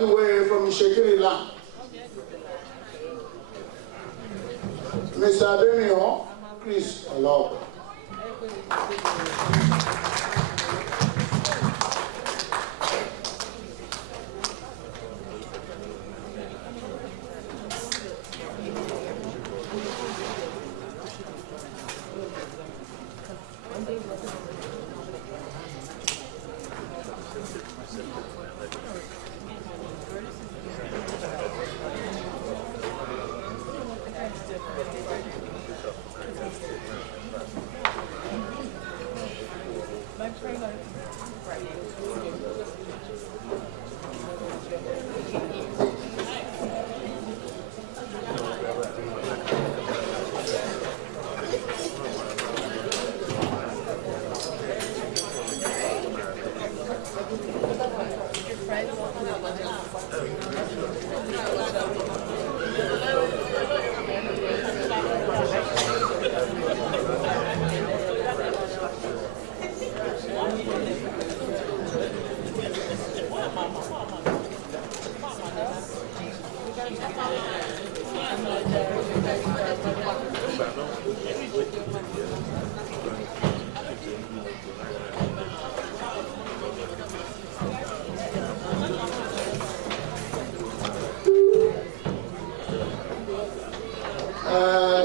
all the way from Shekiri land. Mr. Benio, please allow.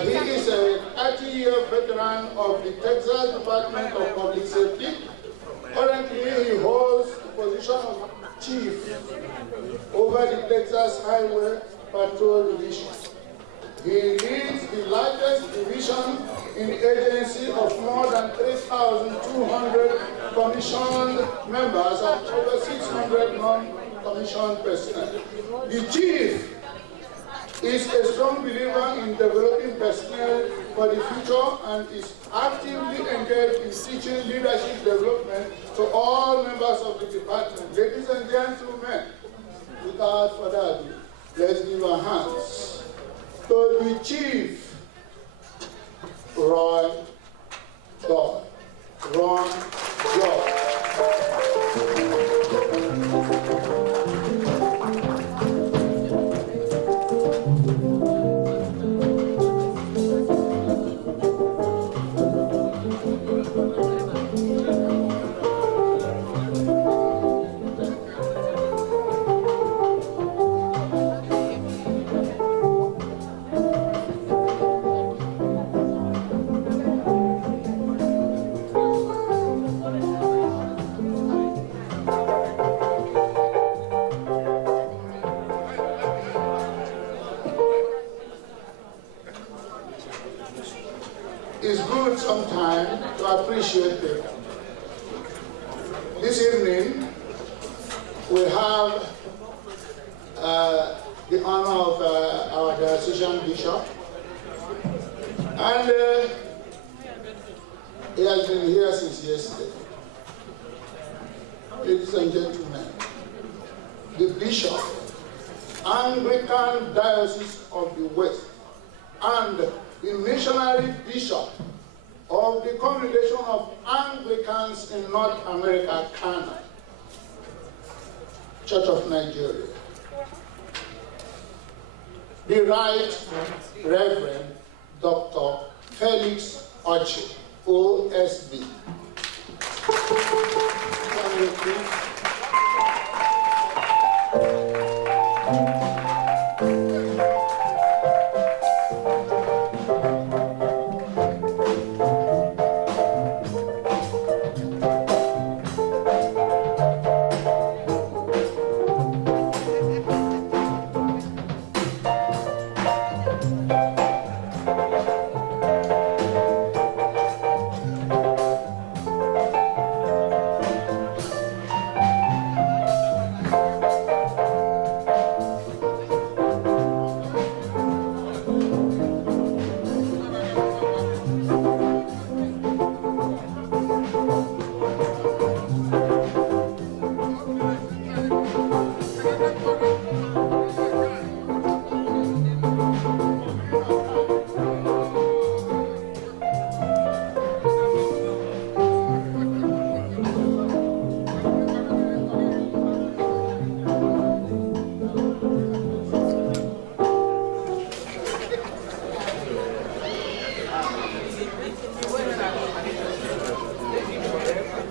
He is a 30-year veteran of the Texas Department of Public Safety. Currently, he holds the position of chief over the Texas Highway Patrol Division. He leads the largest division in the agency of more than 3,200 commissioned members and over 600 non-commissioned personnel. The chief is a strong believer in developing personnel for the future and is actively engaged in teaching leadership development to all members of the department. Ladies and gentlemen, without further ado, let's give our hands to the Chief Roy Doyle. Ron Doyle. It's good sometimes to appreciate people. This evening, we have the honor of our diocesan bishop, and he has been here since yesterday. Ladies and gentlemen, the bishop, Anglican Diocese of the West, and the missionary bishop of the congregation of Anglicans in North America, CANA, Church of Nigeria. The Right Reverend Dr. Felix Orji, OSB.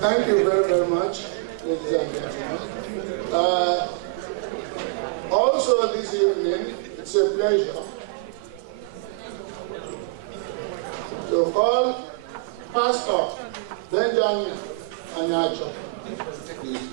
Thank you very, very much, ladies and gentlemen. Also this evening, it's a pleasure to call Pastor Benjamin Anyacho. Please.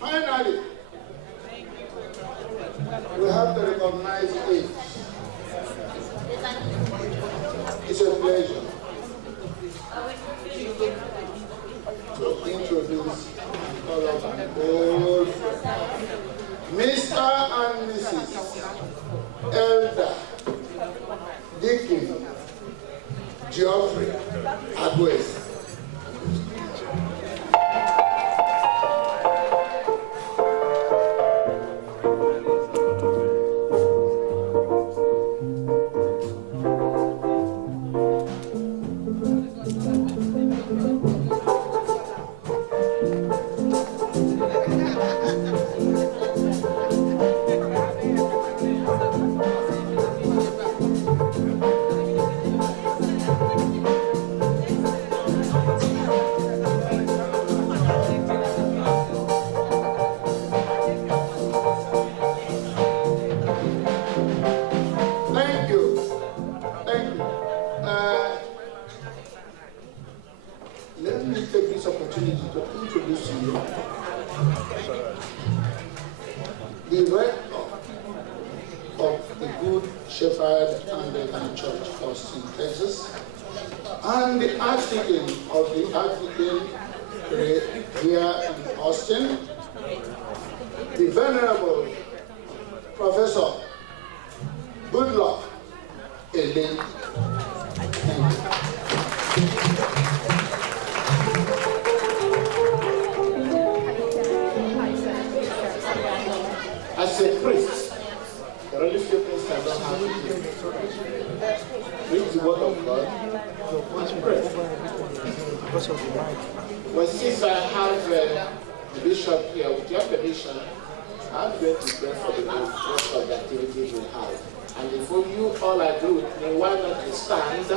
Finally, we have to recognize it. It's a pleasure to introduce all of our old Mr. and Mrs. Elder Deacon Geoffrey Agwes. Let me take this opportunity to introduce to you the rector of the Good Shephard Anglican Church, Austin, Texas, and the archdeacon of the Anglican here in Austin, the Venerable Professor Goodluck Elaine. As a priest, there are only few things I don't have to do. Read the word of God and pray. Well, since I have the bishop here, with your permission, I'm going to pray for the rest of the activities we have. And before you all agree with me, why not we stand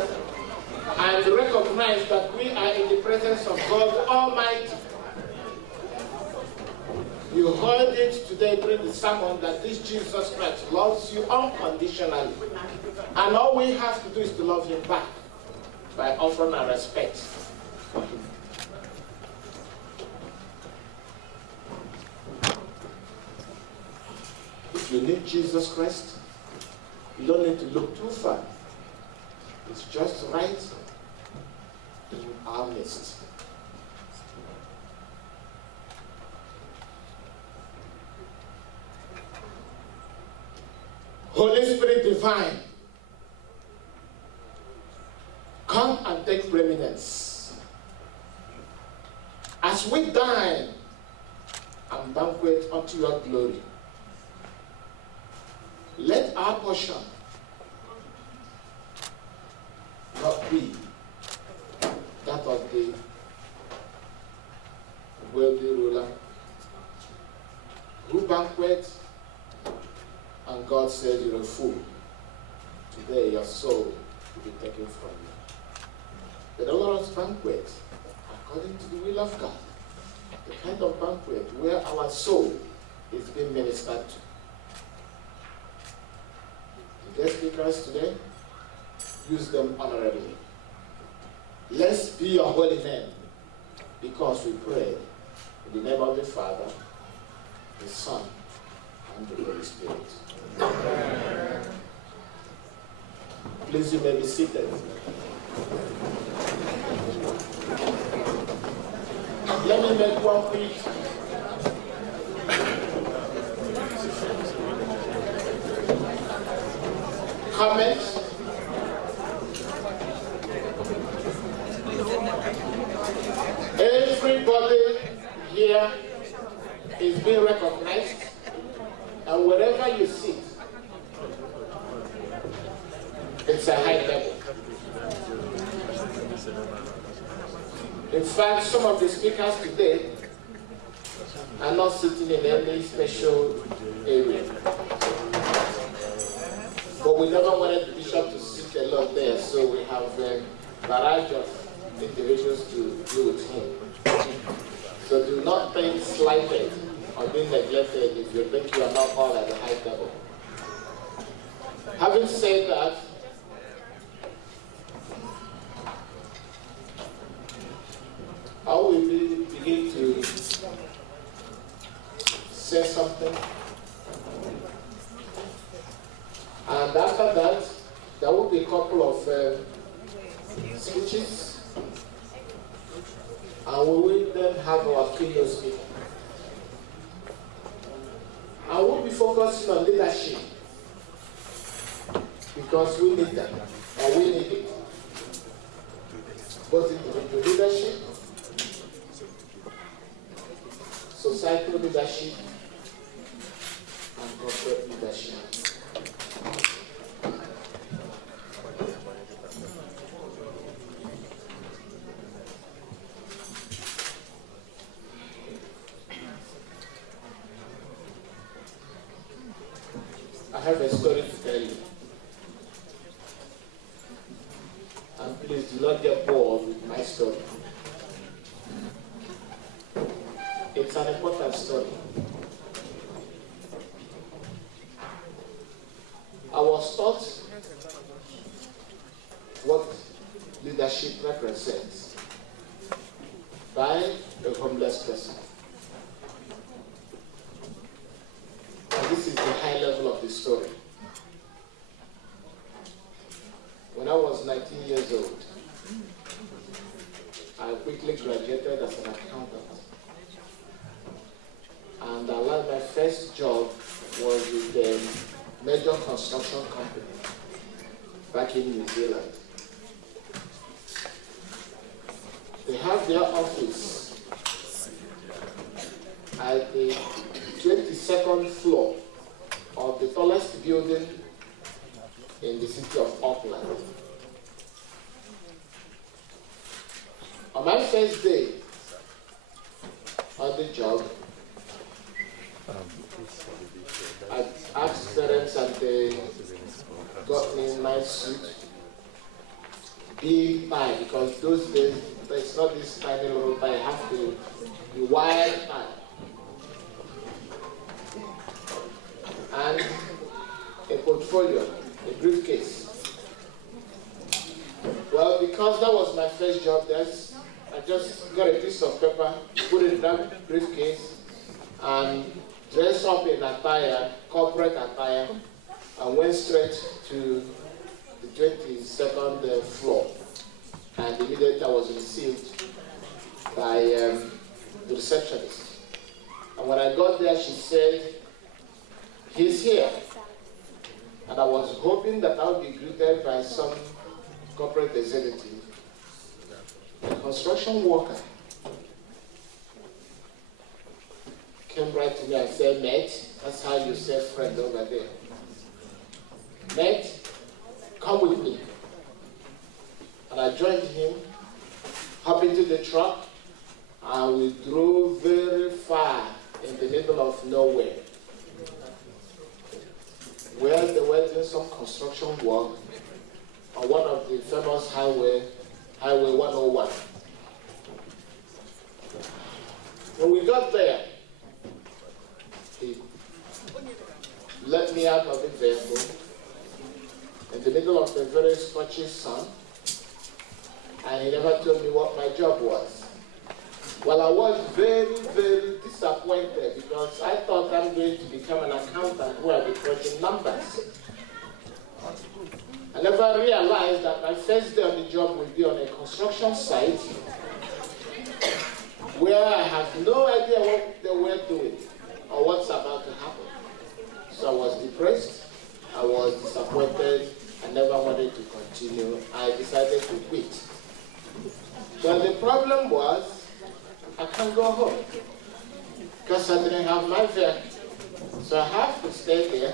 and recognize that we are in the presence of God Almighty. You heard it today during the sermon that this Jesus Christ loves you unconditionally. And all we have to do is to love him back by offering our respect for him. If you need Jesus Christ, you don't need to look too far. It's just right in our midst. Holy Spirit divine, come and take preeminence. As we dine and banquet unto your glory, let our portion not be that of the wealthy ruler who banquets and God says you're a fool. Today your soul will be taken from you. But let us banquet according to the will of God. The kind of banquet where our soul is being ministered to. The guest speakers today, use them honorably. Blessed be your holy name, because we pray in the name of the Father, the Son, and the Holy Spirit. Amen. Please, you may be seated. Let me make one quick comment. Everybody here is being recognized, and wherever you sit, it's a high level. In fact, some of the speakers today are not sitting in any special area. But we never wanted the bishop to sit alone there, so we have a barrage of individuals to deal with him. So do not think slighted or being neglected if you think you are not all at the high level. Having said that, I will begin to say something. And after that, there will be a couple of speeches. And we will then have our keynote speaker. I will be focusing on leadership because we need that, and we need it. Both individual leadership, societal leadership, and corporate leadership. I have a story to tell you. And please do not get bored with my story. It's an important story. I was taught what leadership represents by a homeless person. And this is the high level of the story. When I was 19 years old, I quickly graduated as an accountant. And my first job was with a major construction company back in New Zealand. They have their office at the 22nd floor of the tallest building in the city of Auckland. On my first day on the job, I asked parents and they got me a nice suit, big tie, because those days it's not this tiny little tie, I have to be wide tie. And a portfolio, a briefcase. Well, because that was my first job, I just got a piece of paper, put it in that briefcase, and dressed up in attire, corporate attire, and went straight to the 22nd floor. And immediately I was received by the receptionist. And when I got there, she said, "He's here." And I was hoping that I would be greeted by some corporate executive, a construction worker. Came right to me and said, "Mate," that's how you say friend over there. "Mate, come with me." And I joined him, hopped into the truck, and we drove very far in the middle of nowhere, where they were doing some construction work on one of the famous Highway 101. When we got there, he let me out of the vehicle in the middle of a very scorching sun, and he never told me what my job was. Well, I was very, very disappointed because I thought I'm going to become an accountant who will be crunching numbers. I never realized that my first day on the job would be on a construction site where I have no idea what they were doing or what's about to happen. So I was depressed, I was disappointed, I never wanted to continue. I decided to quit. But the problem was, I can't go home because I didn't have my fare. So I have to stay there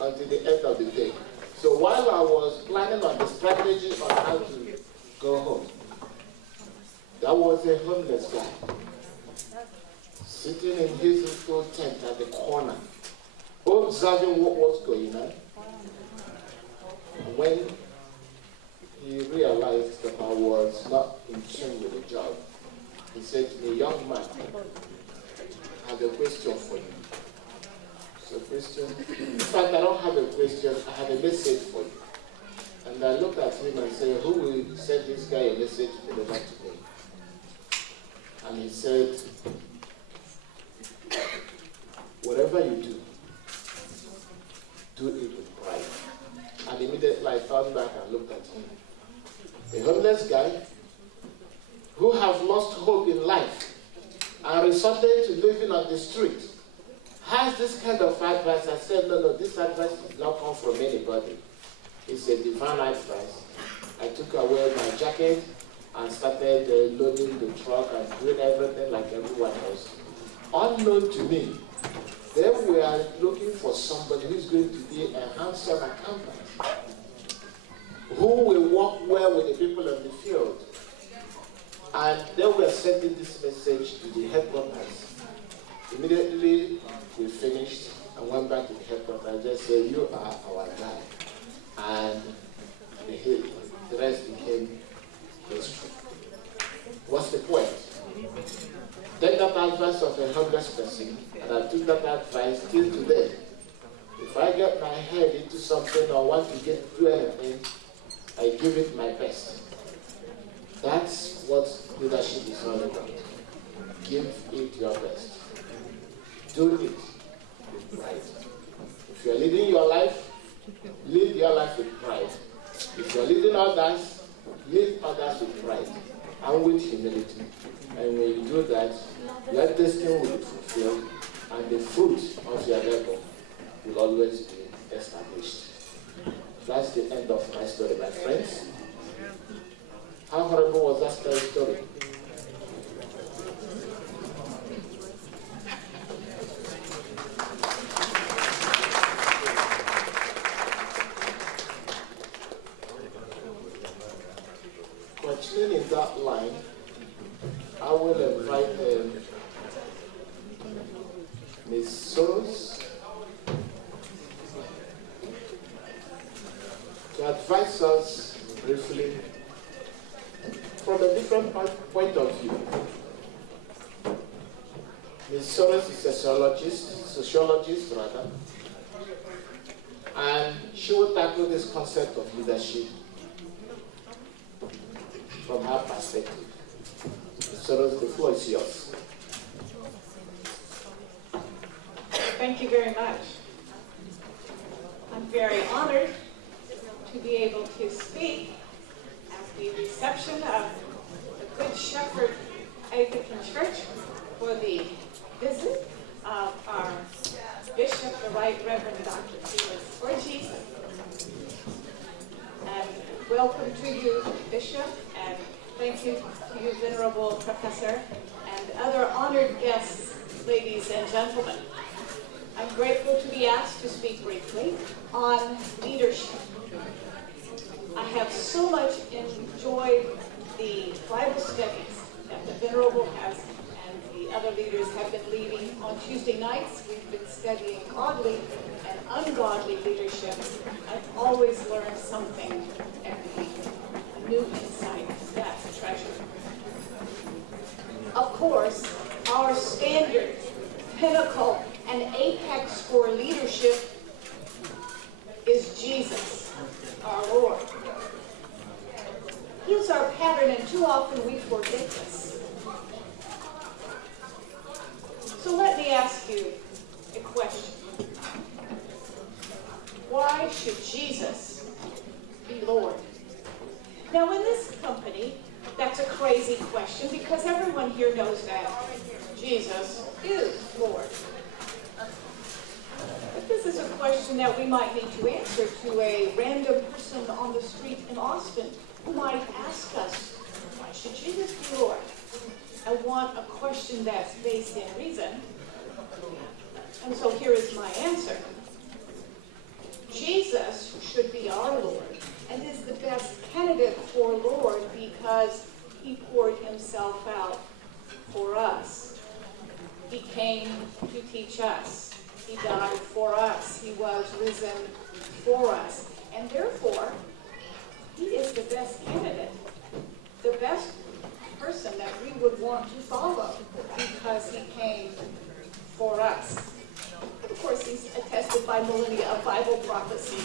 until the end of the day. So while I was planning on the strategy on how to go home, there was a homeless guy sitting in his little tent at the corner, observing what was going on. When he realized that I was not in tune with the job, he said to me, "Young man, I have a question for you." So question, in fact, I don't have a question, I have a message for you. And I looked at him and said, "Who will send this guy a message to deliver to me?" And he said, "Whatever you do, do it with pride." And immediately I turned back and looked at him. A homeless guy who has lost hope in life and resorted to living on the street has this kind of advice. I said, no, this advice did not come from anybody. It's a divine advice. I took away my jacket and started loading the truck and doing everything like everyone else. Unknown to me, then we are looking for somebody who's going to be a hands-on accountant, who will work well with the people on the field. And then we are sending this message to the headquarters. Immediately we finished and went back to the headquarters. I just said, "You are our guy." And the rest became history. What's the point? Take that advice of a homeless person, and I took that advice till today. If I get my head into something or want to do anything, I give it my best. That's what leadership is all about. Give it your best. Do it with pride. If you're leading your life, live your life with pride. If you're leading others, live others with pride and with humility. And when you do that, your destiny will be fulfilled and the fruit of your labor will always be established. That's the end of my story, my friends. How horrible was that story? Continuing in that line, I will invite Ms. Soros to advise us briefly from a different point of view. Ms. Soros is a sociologist, and she will tackle this concept of leadership from her perspective. Ms. Soros, the floor is yours. Thank you very much. I'm very honored to be able to speak at the reception of the Good Shepherd Anglican Church for the visit of our Bishop, the Right Reverend Dr. Felix Orji. And welcome to you, Bishop, and thank you to you, Venerable Professor, and other honored guests, ladies and gentlemen. I'm grateful to be asked to speak briefly on leadership. I have so much enjoyed the Bible studies that the Venerable has and the other leaders have been leading on Tuesday nights. We've been studying godly and ungodly leadership. I've always learned something every week, a new insight. That's a treasure. Of course, our standard, pinnacle, and apex for leadership is Jesus, our Lord. He is our pattern, and too often we forget this. So let me ask you a question. Why should Jesus be Lord? Now, in this company, that's a crazy question because everyone here knows that Jesus is Lord. But this is a question that we might need to answer to a random person on the street in Austin who might ask us, why should Jesus be Lord? I want a question that's based in reason. And so here is my answer. Jesus should be our Lord and is the best candidate for Lord because he poured himself out for us. He came to teach us. He died for us. He was risen for us. And therefore, he is the best candidate, the best person that we would want to follow because he came for us. Of course, he's attested by millennia of Bible prophecy,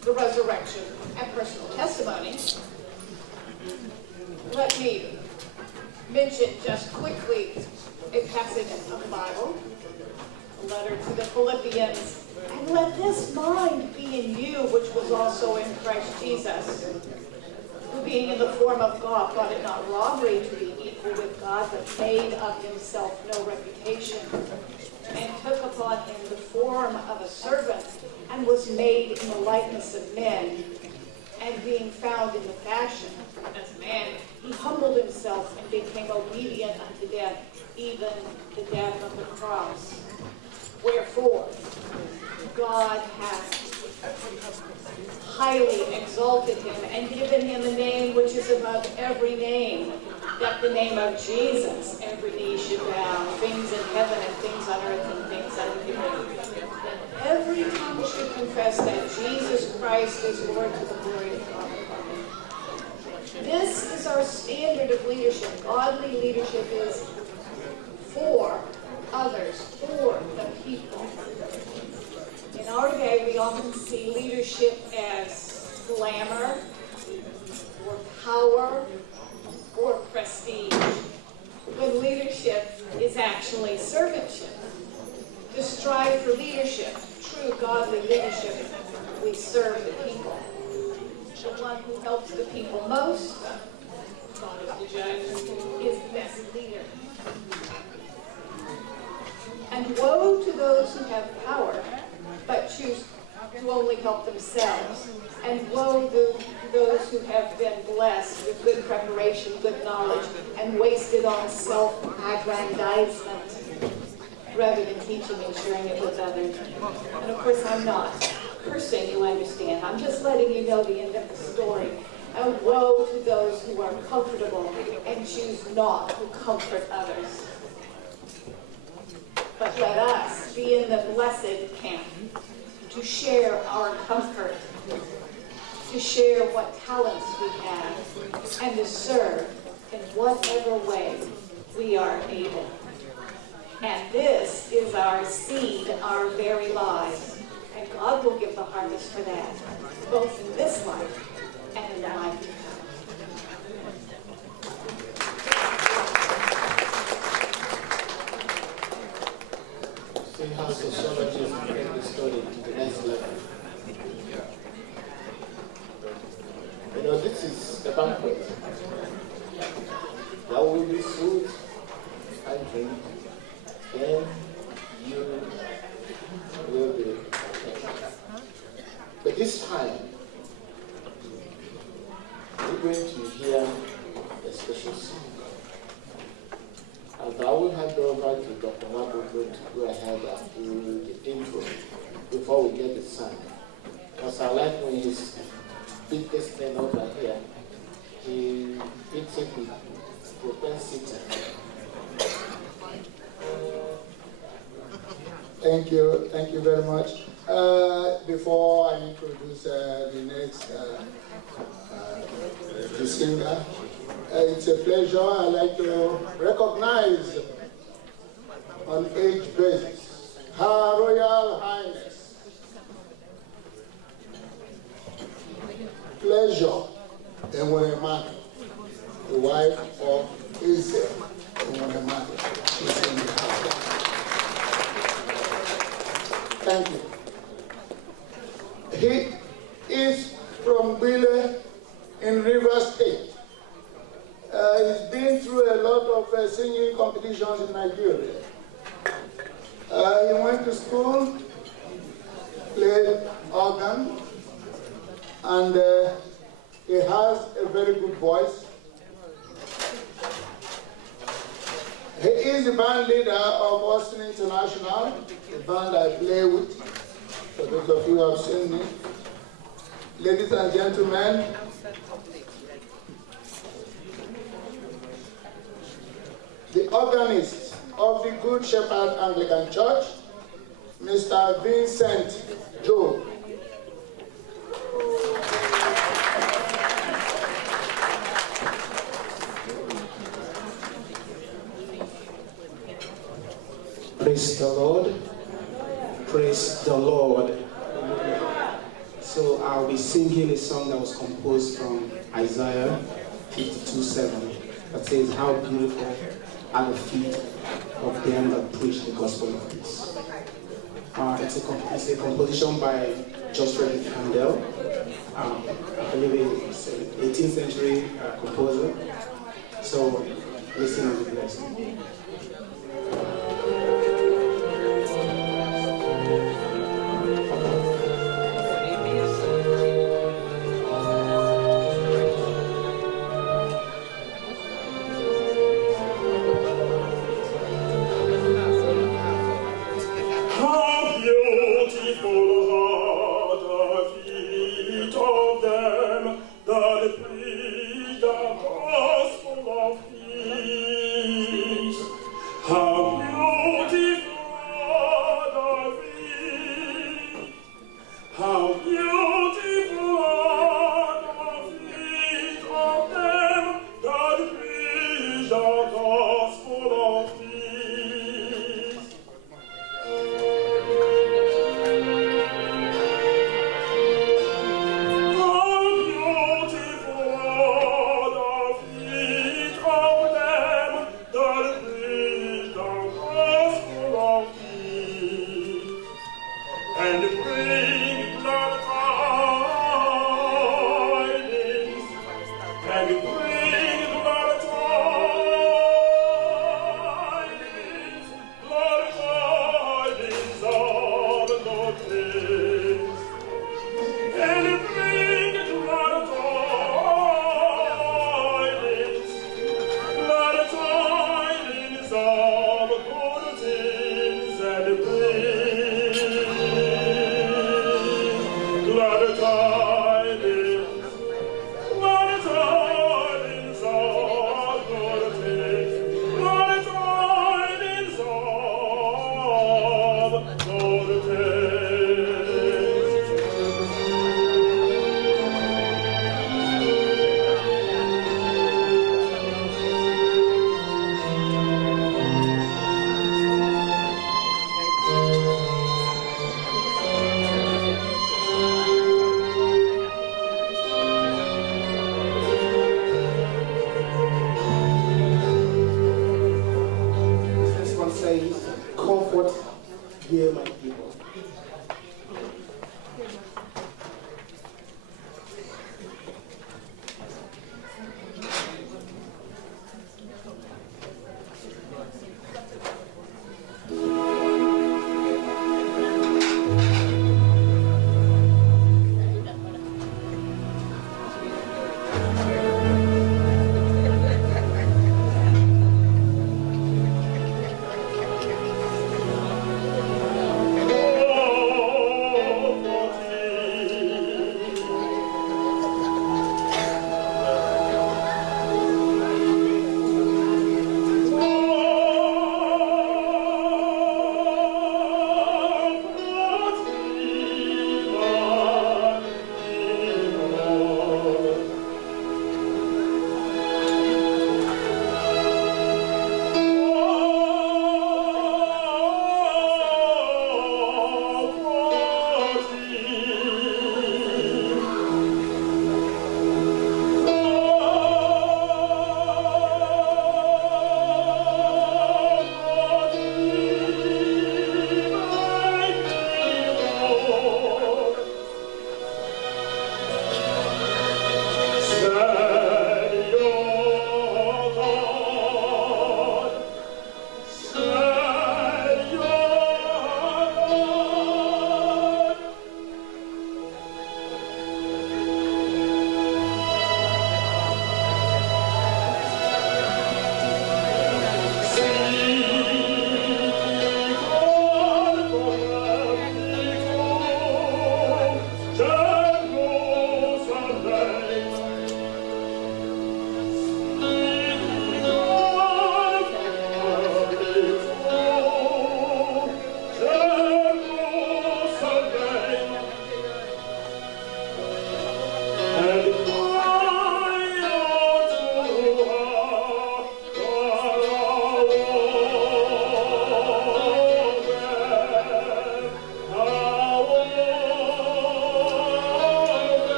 the resurrection, and personal testimony. Let me mention just quickly a passage of the Bible, a letter to the Philippians. And let this mind be in you, which was also in Christ Jesus, who being in the form of God, thought it not robbery to be equal with God, but made of himself no reputation, and took upon him the form of a servant, and was made in the likeness of men. And being found in the fashion as man, he humbled himself and became obedient unto death, even the death of the cross. Wherefore, God hath highly exalted him and given him a name which is above every name, that the name of Jesus every knee should bow, things in heaven and things on earth and things under the earth. That every tongue should confess that Jesus Christ is Lord to the glory of God the Father. This is our standard of leadership. Godly leadership is for others, for the people. In our day, we often see leadership as glamour, or power, or prestige, when leadership is actually servantship. To strive for leadership, true godly leadership, we serve the people. The one who helps the people most, God is the judge, is the best leader. And woe to those who have power, but choose to only help themselves. And woe to those who have been blessed with good preparation, good knowledge, and wasted on self-aggrandizement rather than teaching and sharing it with others. And of course, I'm not cursing, you understand. I'm just letting you know the end of the story. And woe to those who are comfortable and choose not to comfort others. But let us be in the blessed camp to share our comfort, to share what talents we have, and to serve in whatever way we are able. And this is our seed, our very lives. And God will give the harvest for that, both in this life and in the life to come. See how sociology is bringing the story to the next level. You know, this is a banquet. There will be food and drink. Then you will be. But this time, we're going to hear a special song. And I will hand over to Dr. Wabo to go ahead and do the intro before we get the song. Because I like when you beat this thing over here, he beats it with propensity. Thank you very much. Before I introduce the next the singer, it's a pleasure. I like to recognize on age basis Her Royal Highness, Pleasure Enwemaka, the wife of Eze Enwemaka. She's in the house. Thank you. He is from Bile in Rivers State. He's been through a lot of singing competitions in Nigeria. He went to school, played organ, and he has a very good voice. He is the band leader of Austin International, the band I play with. For those of you who have seen me. Ladies and gentlemen, the organist of the Good Shepherd Anglican Church, Mr. Vincent Joe. Praise the Lord. Praise the Lord. So I'll be singing a song that was composed from Isaiah 52:7 that says, "How beautiful are the feet of them that preach the gospel of peace." It's a composition by Rev'd Handel. I believe it's an 18th century composer. So listen and be blessed.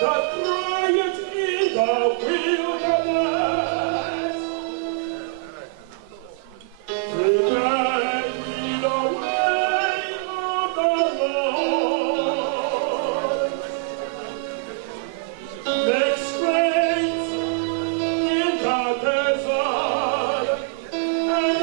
that crieth in the wilderness. Prepare ye the way of the Lord. Make straight in the desert and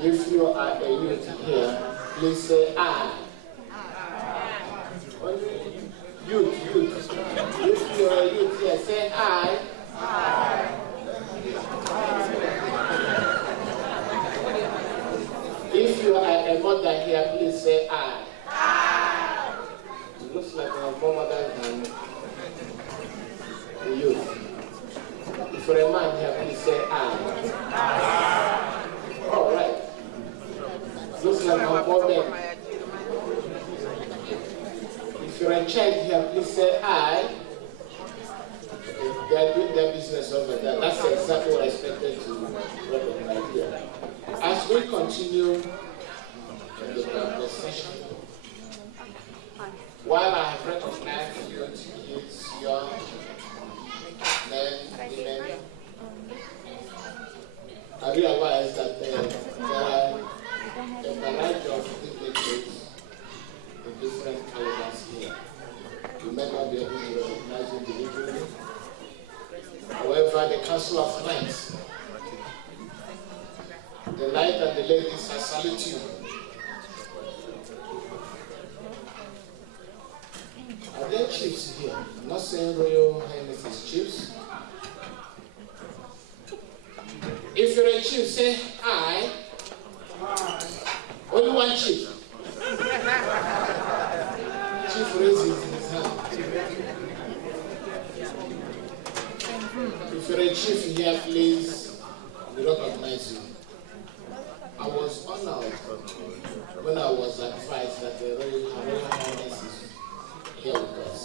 If you are a youth here, please say I. Youth. If you are a youth here, say I. If you are a mother here, please say I. It looks like you have more mothers than the youth. If you're a man here, please say I. All right. Looks like I'm more men. If you're a child here, please say I. They are doing their business over there. That's exactly what I expected to recognize here. As we continue in the session, while I have recognized youth, kids, young, men, women, I realize that there are a variety of dignitaries in different calibers here. You may not be able to recognize individually. However, the Council of Knights, the knight and the ladies, I salute you. Are there chiefs here? I'm not saying Royal Highness is chiefs. If you're a chief, say I. Only one chief. Chief raises his hand. If you're a chief here, please, we recognize you. I was honored when I was advised that the Royal Highness is here with us.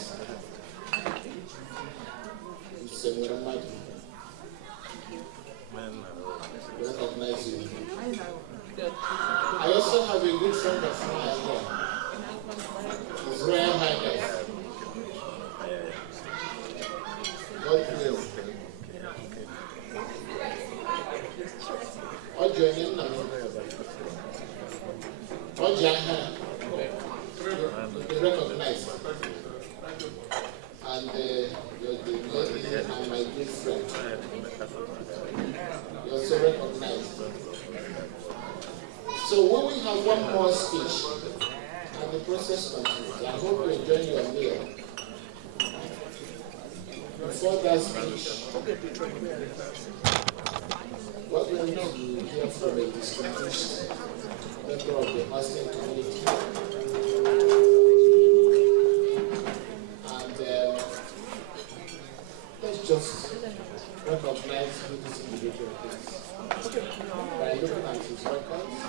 It's a miracle. We recognize you. I also have a good friend of mine here. His Royal Highness. God bless. What's your name now? What's your name? You recognize. And you're the lady and my good friend. You also recognize. So when we have one more speech, and the process continues, I hope you enjoy your meal. Before that speech, what we need to hear from a distinguished member of the Muslim community. And let's just recognize who this individual is by looking at his records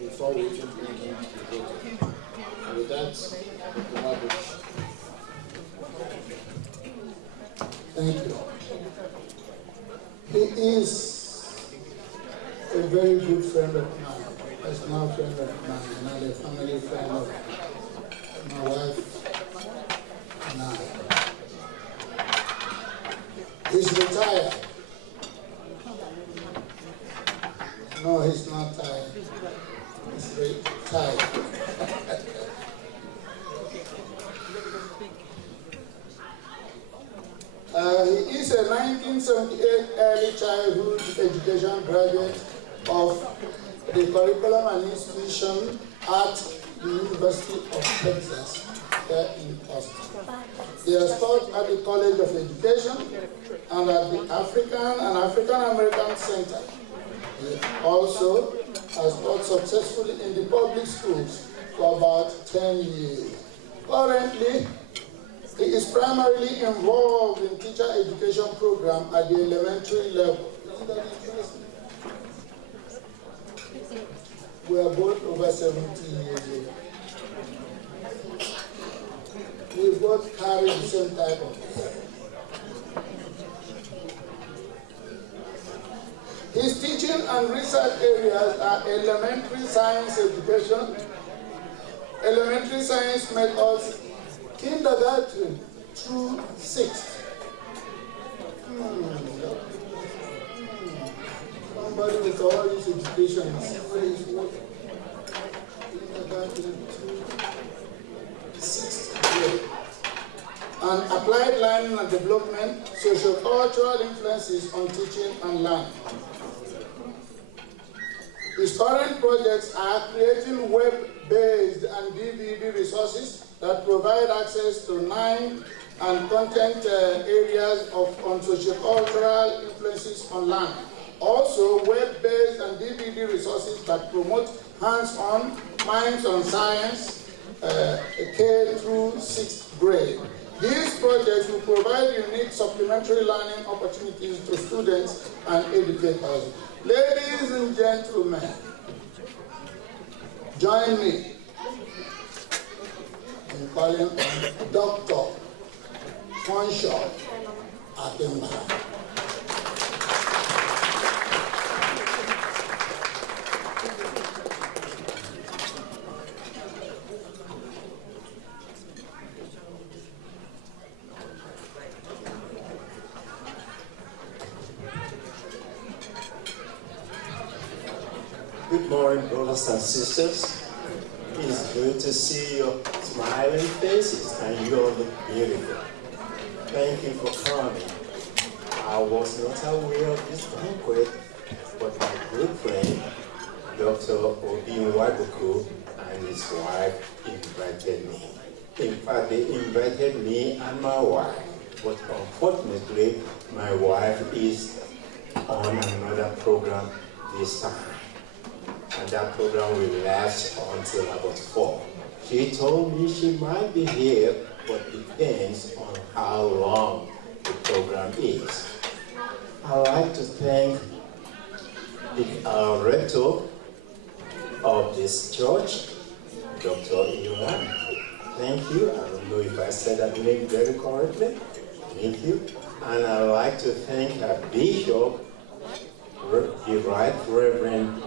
before we even bring him to the podium. And with that, Dr. Margaret. Thank you. He is a very good friend of mine, a personal friend of mine, and a family friend of my wife and I. He's retired. No, he's not tired. He's retired. He is a 1978 early childhood education graduate of the curriculum and institution at the University of Texas here in Austin. He has taught at the College of Education and at the African and African American Center. He also has taught successfully in the public schools for about 10 years. Currently, he is primarily involved in teacher education program at the elementary level. Isn't that interesting? We are both over 70 years old. We both carry the same type of hair. His teaching and research areas are elementary science education, elementary science methods, kindergarten through 6th. Somebody with all this education is serious work. Kindergarten through 6th grade. And applied learning and development, sociocultural influences on teaching and learning. His current projects are creating web-based and DVD resources that provide access to 9 and content areas on sociocultural influences on learning. Also, web-based and DVD resources that promote hands-on minds on science, K through 6th grade. These projects will provide unique supplementary learning opportunities to students and educators. Ladies and gentlemen, join me in calling on Dr. Funshaw Akimba. Good morning, brothers and sisters. It's good to see your smiling faces, and you all look beautiful. Thank you for coming. I was not aware of this banquet, but my good friend, Dr. Orji and his wife invited me. In fact, they invited me and my wife, but unfortunately, my wife is on another program this time. And that program will last until about 4. She told me she might be here, but depends on how long the program is. I'd like to thank the rector of this church, Dr. Iran. Thank you. I don't know if I said that name very correctly. Thank you. And I'd like to thank our bishop, the Right Reverend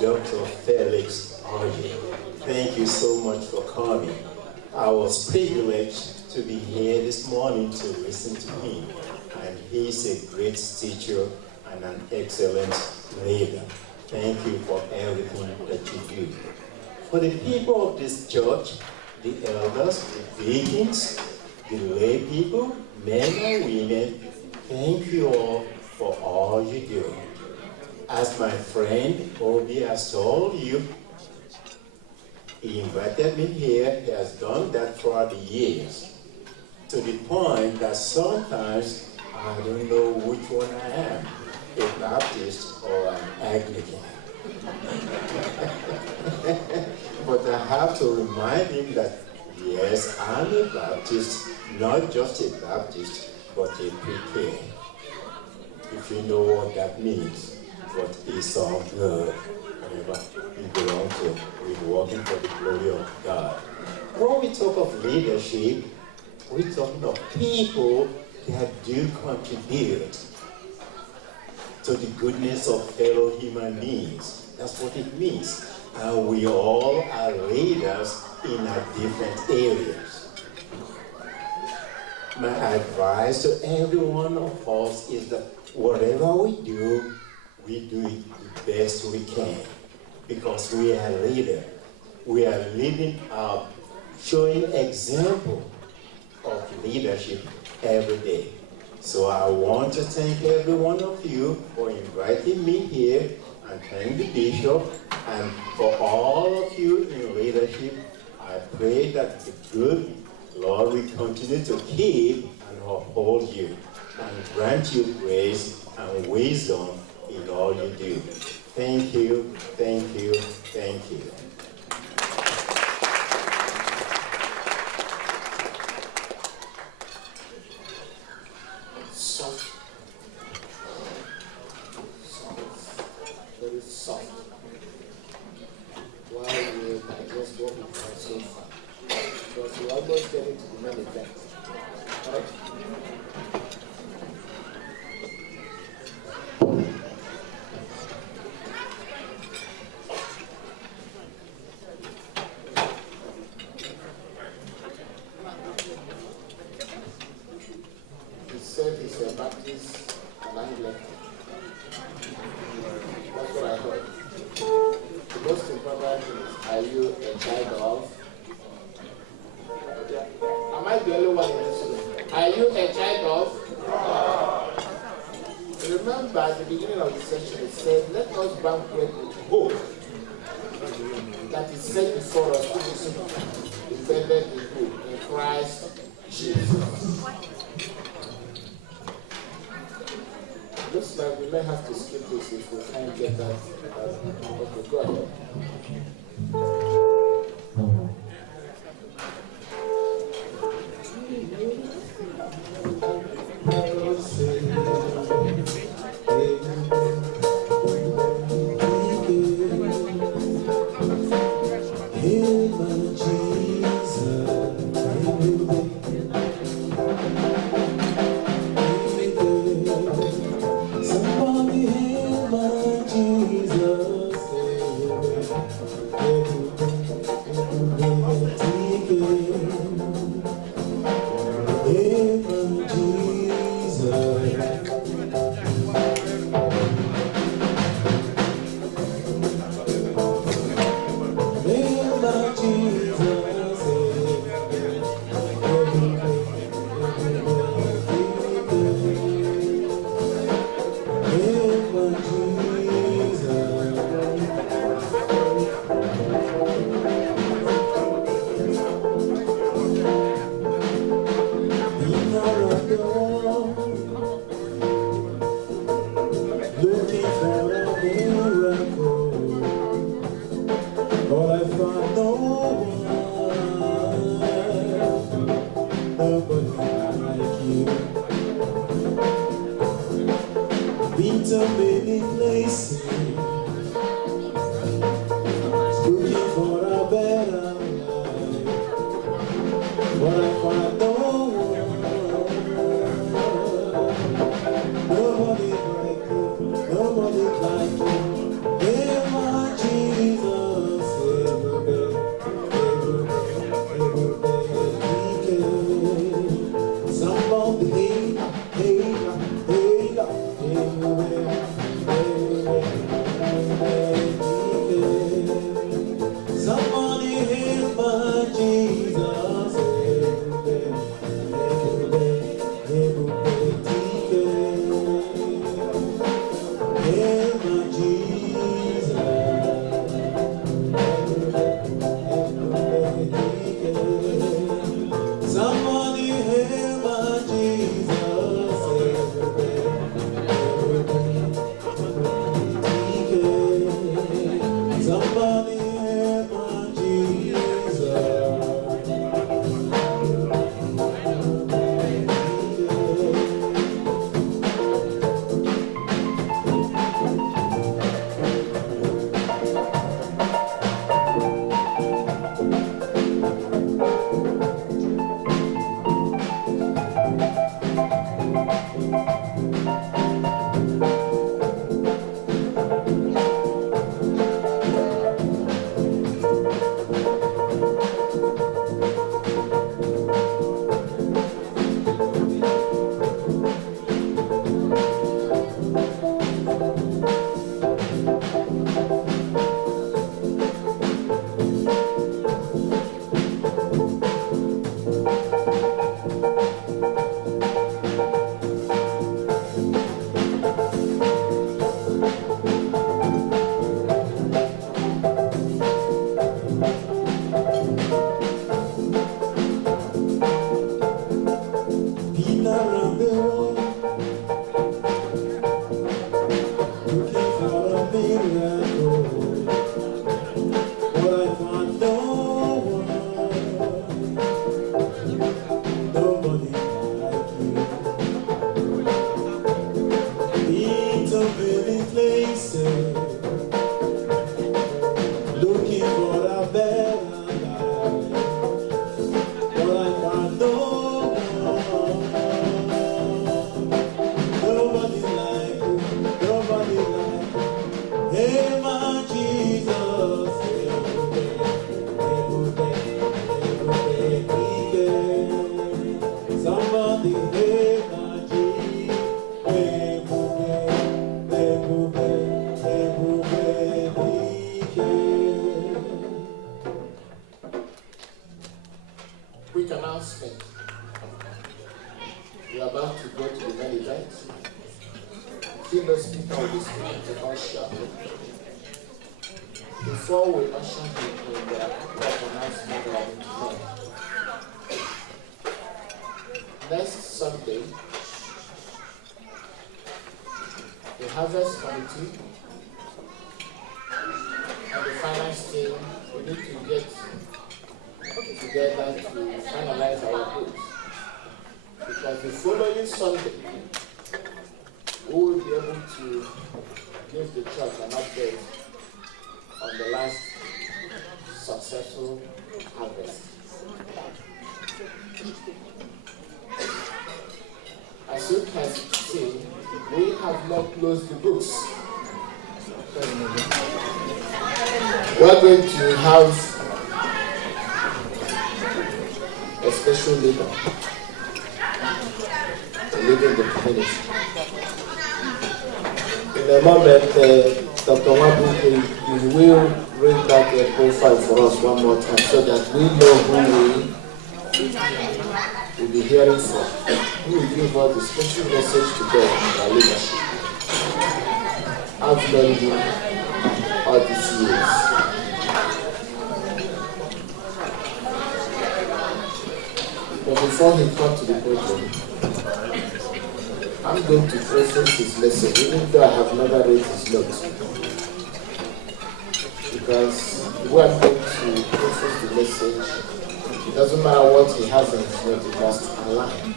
Dr. Felix Orji. Thank you so much for coming. I was privileged to be here this morning to listen to him, and he's a great teacher and an excellent leader. Thank you for everything that you do. For the people of this church, the elders, the deacons, the lay people, men and women, thank you all for all you do. As my friend Obi has told you, he invited me here. He has done that throughout the years, to the point that sometimes I don't know which one I am, a Baptist or an Anglican. But I have to remind him that, yes, I'm a Baptist, not just a Baptist, but a PK. If you know what that means. But it's all good. Whenever we belong to, we're working for the glory of God. When we talk of leadership, we're talking of people that do contribute to the goodness of fellow human beings. That's what it means. And we all are leaders in our different areas. My advice to every one of us is that whatever we do it the best we can, because we are leaders. We are living out, showing example of leadership every day. So I want to thank every one of you for inviting me here and thank the bishop, and for all of you in leadership. I pray that the good Lord will continue to keep and uphold you and grant you grace and wisdom in all you do. Thank you, thank you, thank you. Soft. Very soft. While we digest what we've done so far. Because we're almost getting to the main event. Right? He said he's a Baptist and Anglican. That's what I heard. The most important thing is, are you a child of? Am I the only one in this room? Are you a child of God? Remember at the beginning of the session it said, let us banquet with hope that is set before us, which is embedded in who? In Christ Jesus. Looks like we may have to skip this if we can't get that. Okay, go ahead. Somebody hear my Jesus. quick announcement. We are about to go to the main event. Female speaker will be speaking to us shortly. Before we usher him in, there are a couple of announcements that I need to make. Next Sunday, the Harvest Committee and the finance team, we need to get together to finalize our goals. Because the following Sunday, we will be able to give the church an update on the last successful harvest. As you can see, we have not closed the books. We are going to have a special leader leading the community. In a moment, Dr. Wabu will read back a profile for us one more time so that we know who we will be hearing from. He will give us a special message today about leadership. I've known him all these years. But before he comes to the podium, I'm going to preface his lesson, even though I have never read his notes. Because when I'm going to preface the message, it doesn't matter what he has in his notes, it must align.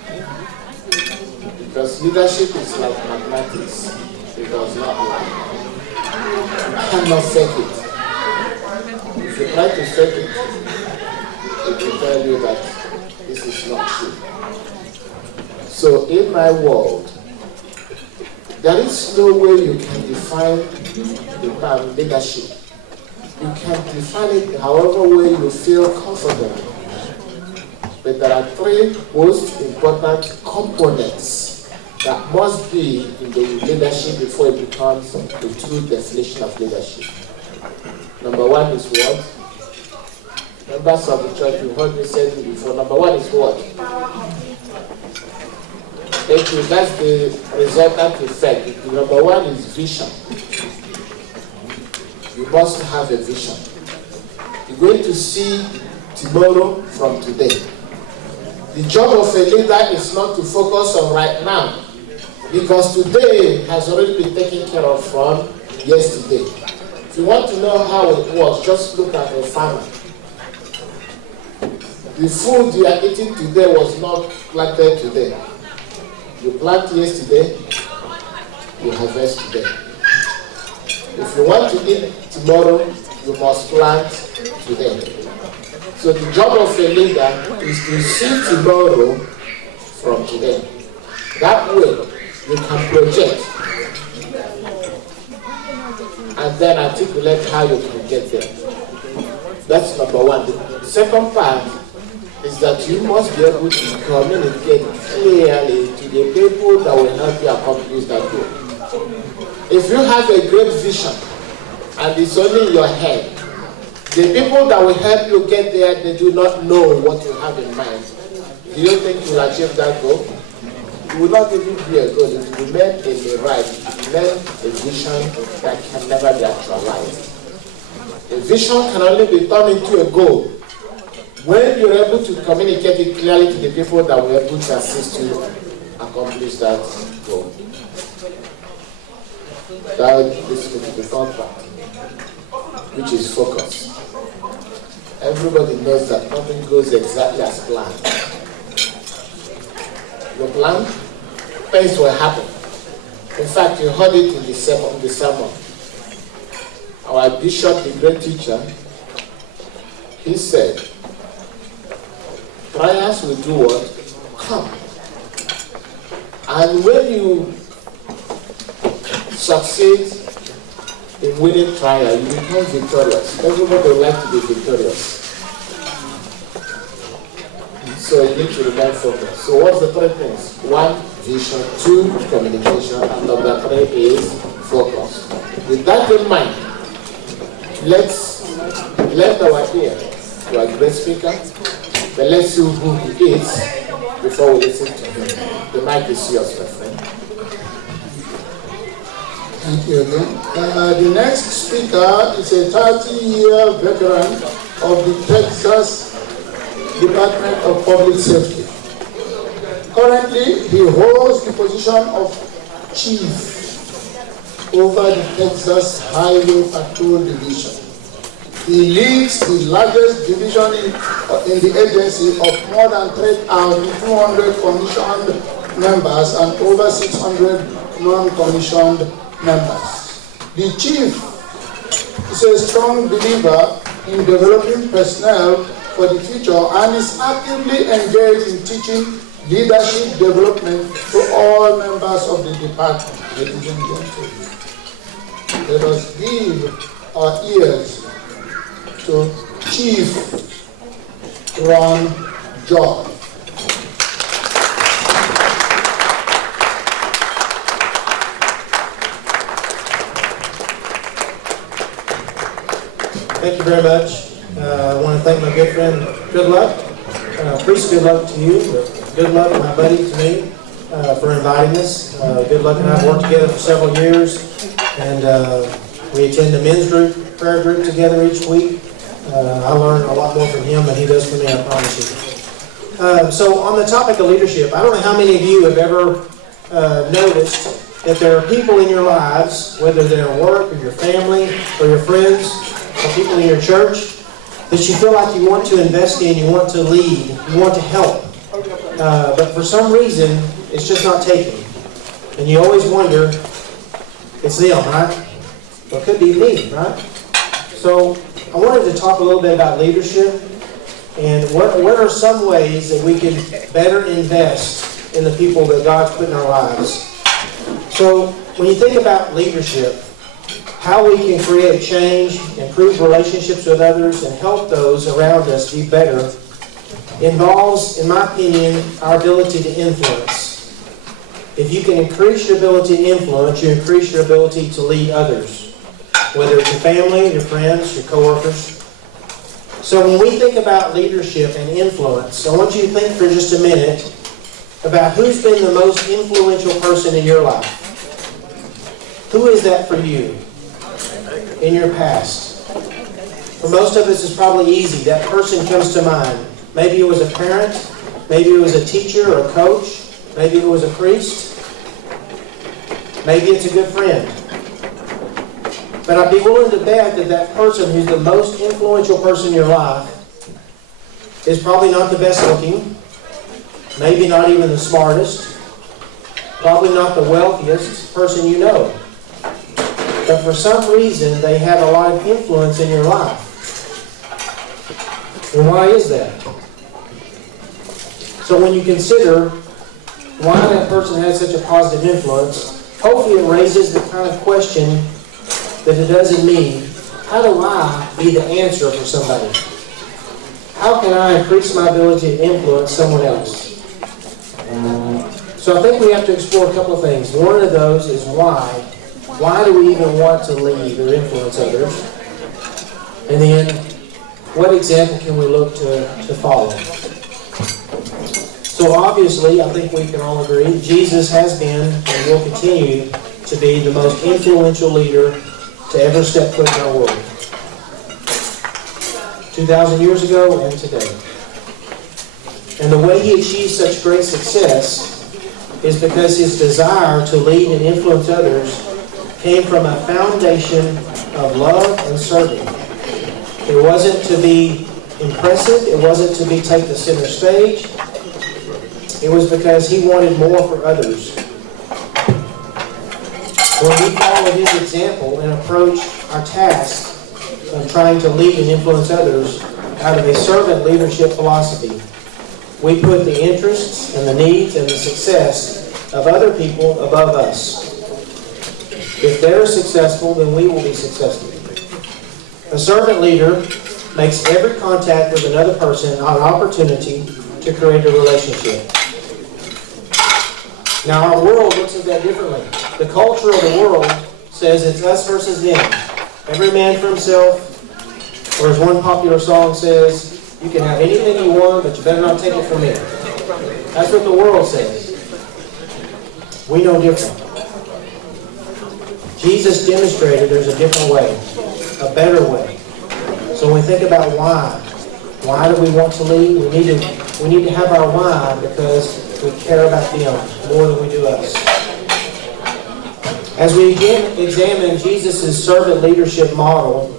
Because leadership is like mathematics, it does not align. You cannot fake it. If you try to fake it, it will tell you that this is not true. So in my world, there is no way you can define the term leadership. You can define it however way you feel comfortable. But there are three most important components that must be in the leadership before it becomes the true definition of leadership. Number one is what? Members of the church, you heard me say it before. Number one is what? Thank you. That's the resultant effect. The number one is vision. You must have a vision. You're going to see tomorrow from today. The job of a leader is not to focus on right now, because today has already been taken care of from yesterday. If you want to know how it works, just look at a farmer. The food you are eating today was not planted today. You plant yesterday, you harvest today. If you want to eat tomorrow, you must plant today. So the job of a leader is to see tomorrow from today. That way, you can project and then articulate how you can get there. That's number one. The second part is that you must be able to communicate clearly to the people that will help you accomplish that goal. If you have a great vision and it's only in your head, the people that will help you get there, they do not know what you have in mind. Do you think you will achieve that goal? It will not even be a goal. It will remain in the right. It will remain a vision that can never be actualized. A vision can only be turned into a goal when you're able to communicate it clearly to the people that will able to assist you accomplish that goal. That is the third part, which is focus. Everybody knows that nothing goes exactly as planned. You plan, things will happen. In fact, you heard it in the sermon. Our bishop, the great teacher, he said, trials will do what? Come. And when you succeed in winning trial, you become victorious. Everybody would like to be victorious. So you need to remain focused. So what's the three things? One, vision. Two, communication. And number three is focus. With that in mind, let's lend our ear to our great speaker But let's see who he is before we listen to him. The mic is yours, my friend. Thank you again. The next speaker is a 30-year veteran of the Texas Department of Public Safety. Currently, he holds the position of chief over the Texas Highway Patrol Division. He leads the largest division in the agency of more than 3,200 commissioned members and over 600 non-commissioned members. The chief is a strong believer in developing personnel for the future and is actively engaged in teaching leadership development to all members of the department. Ladies and gentlemen, let us give our ears to Chief Ron John. Thank you very much. I want to thank my good friend, Good Luck. Priest, good luck to you. Good luck, my buddy, to me, for inviting us. Good Luck and I have worked together for several years, and we attend the men's group, prayer group together each week. I learn a lot more from him than he does from me, I promise you. So on the topic of leadership, I don't know how many of you have ever noticed that there are people in your lives, whether they're at work or your family or your friends or people in your church, that you feel like you want to invest in, you want to lead, you want to help. But for some reason, it's just not taking. And you always wonder, it's them, right? Well, it could be me, right? So I wanted to talk a little bit about leadership and what are some ways that we can better invest in the people that God's put in our lives. So when you think about leadership, how we can create change, improve relationships with others, and help those around us be better involves, in my opinion, our ability to influence. If you can increase your ability to influence, you increase your ability to lead others, whether it's your family, your friends, your coworkers. So when we think about leadership and influence, I want you to think for just a minute about who's been the most influential person in your life. Who is that for you in your past? For most of us, it's probably easy. That person comes to mind. Maybe it was a parent. Maybe it was a teacher or a coach. Maybe it was a priest. Maybe it's a good friend. But I'd be willing to bet that that person who's the most influential person in your life is probably not the best looking, maybe not even the smartest, probably not the wealthiest person you know. But for some reason, they have a lot of influence in your life. And why is that? So when you consider why that person has such a positive influence, hopefully it raises the kind of question that it does in me. How do I be the answer for somebody? How can I increase my ability to influence someone else? So I think we have to explore a couple of things. One of those is why. Why do we even want to lead or influence others? And then, what example can we look to follow? So obviously, I think we can all agree, Jesus has been and will continue to be the most influential leader to ever step foot in our world. 2,000 years ago and today. And the way he achieved such great success is because his desire to lead and influence others came from a foundation of love and serving. It wasn't to be impressive. It wasn't to be take the center stage. It was because he wanted more for others. When we follow his example and approach our task of trying to lead and influence others out of a servant leadership philosophy, we put the interests and the needs and the success of other people above us. If they're successful, then we will be successful. A servant leader makes every contact with another person an opportunity to create a relationship. Now, our world looks at that differently. The culture of the world says it's us versus them. Every man for himself, or as one popular song says, You can have anything you want, but you better not take it from me. That's what the world says. We know different. Jesus demonstrated there's a different way, a better way. So when we think about why do we want to lead? We need to have our why because we care about them more than we do us. As we examine Jesus' servant leadership model,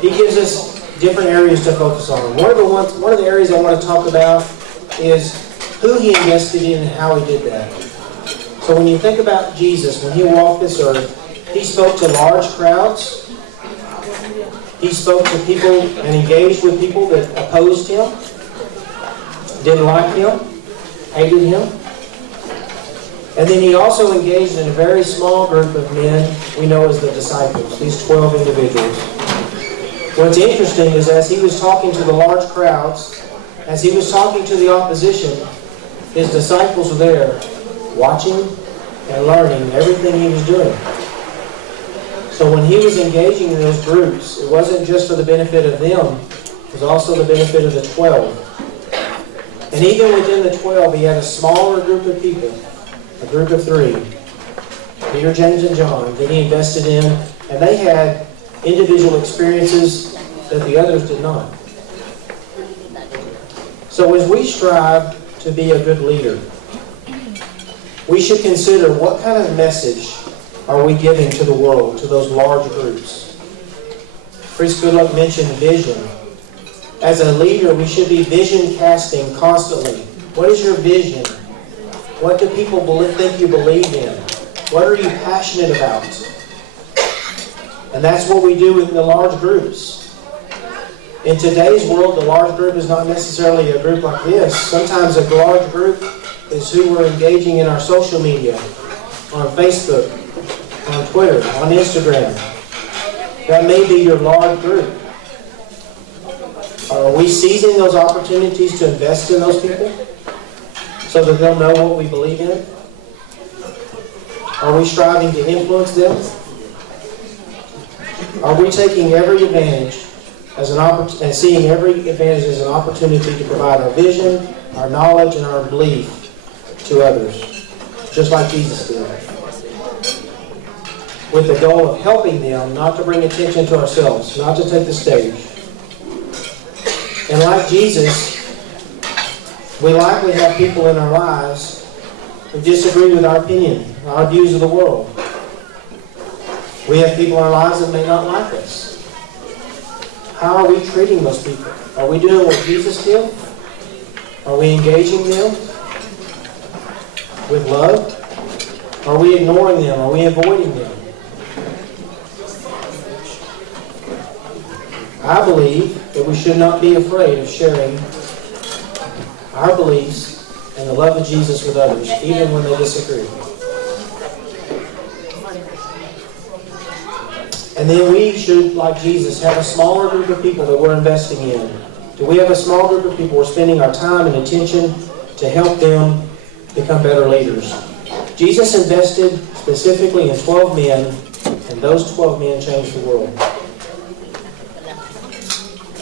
he gives us different areas to focus on. One of the areas I want to talk about is who he invested in and how he did that. So when you think about Jesus, when he walked this earth, he spoke to large crowds. He spoke to people and engaged with people that opposed him, didn't like him, hated him. And then he also engaged in a very small group of men we know as the disciples, these 12 individuals. What's interesting is as he was talking to the large crowds, as he was talking to the opposition, his disciples were there watching and learning everything he was doing. So when he was engaging in those groups, it wasn't just for the benefit of them, it was also the benefit of the 12. And even within the 12, he had a smaller group of people, a group of 3, Peter, James, and John, that he invested in, and they had individual experiences that the others did not. So as we strive to be a good leader, we should consider what kind of message are we giving to the world, to those large groups. Priest Goodluck mentioned vision. As a leader, we should be vision casting constantly. What is your vision? What do people think you believe in? What are you passionate about? And that's what we do in the large groups. In today's world, the large group is not necessarily a group like this. Sometimes a large group is who we're engaging in our social media, on Facebook, on Twitter, on Instagram. That may be your large group. Are we seizing those opportunities to invest in those people so that they'll know what we believe in? Are we striving to influence them? Are we taking every advantage and seeing every advantage as an opportunity to provide our vision, our knowledge, and our belief to others, just like Jesus did, with the goal of helping them, not to bring attention to ourselves, not to take the stage. And like Jesus, we likely have people in our lives who disagree with our opinion, our views of the world. We have people in our lives that may not like us. How are we treating those people? Are we doing what Jesus did? Are we engaging them with love? Are we ignoring them? Are we avoiding them? I believe that we should not be afraid of sharing our beliefs and the love of Jesus with others, even when they disagree. And then we should, like Jesus, have a smaller group of people that we're investing in. Do we have a small group of people we're spending our time and attention to help them become better leaders? Jesus invested specifically in 12 men, and those 12 men changed the world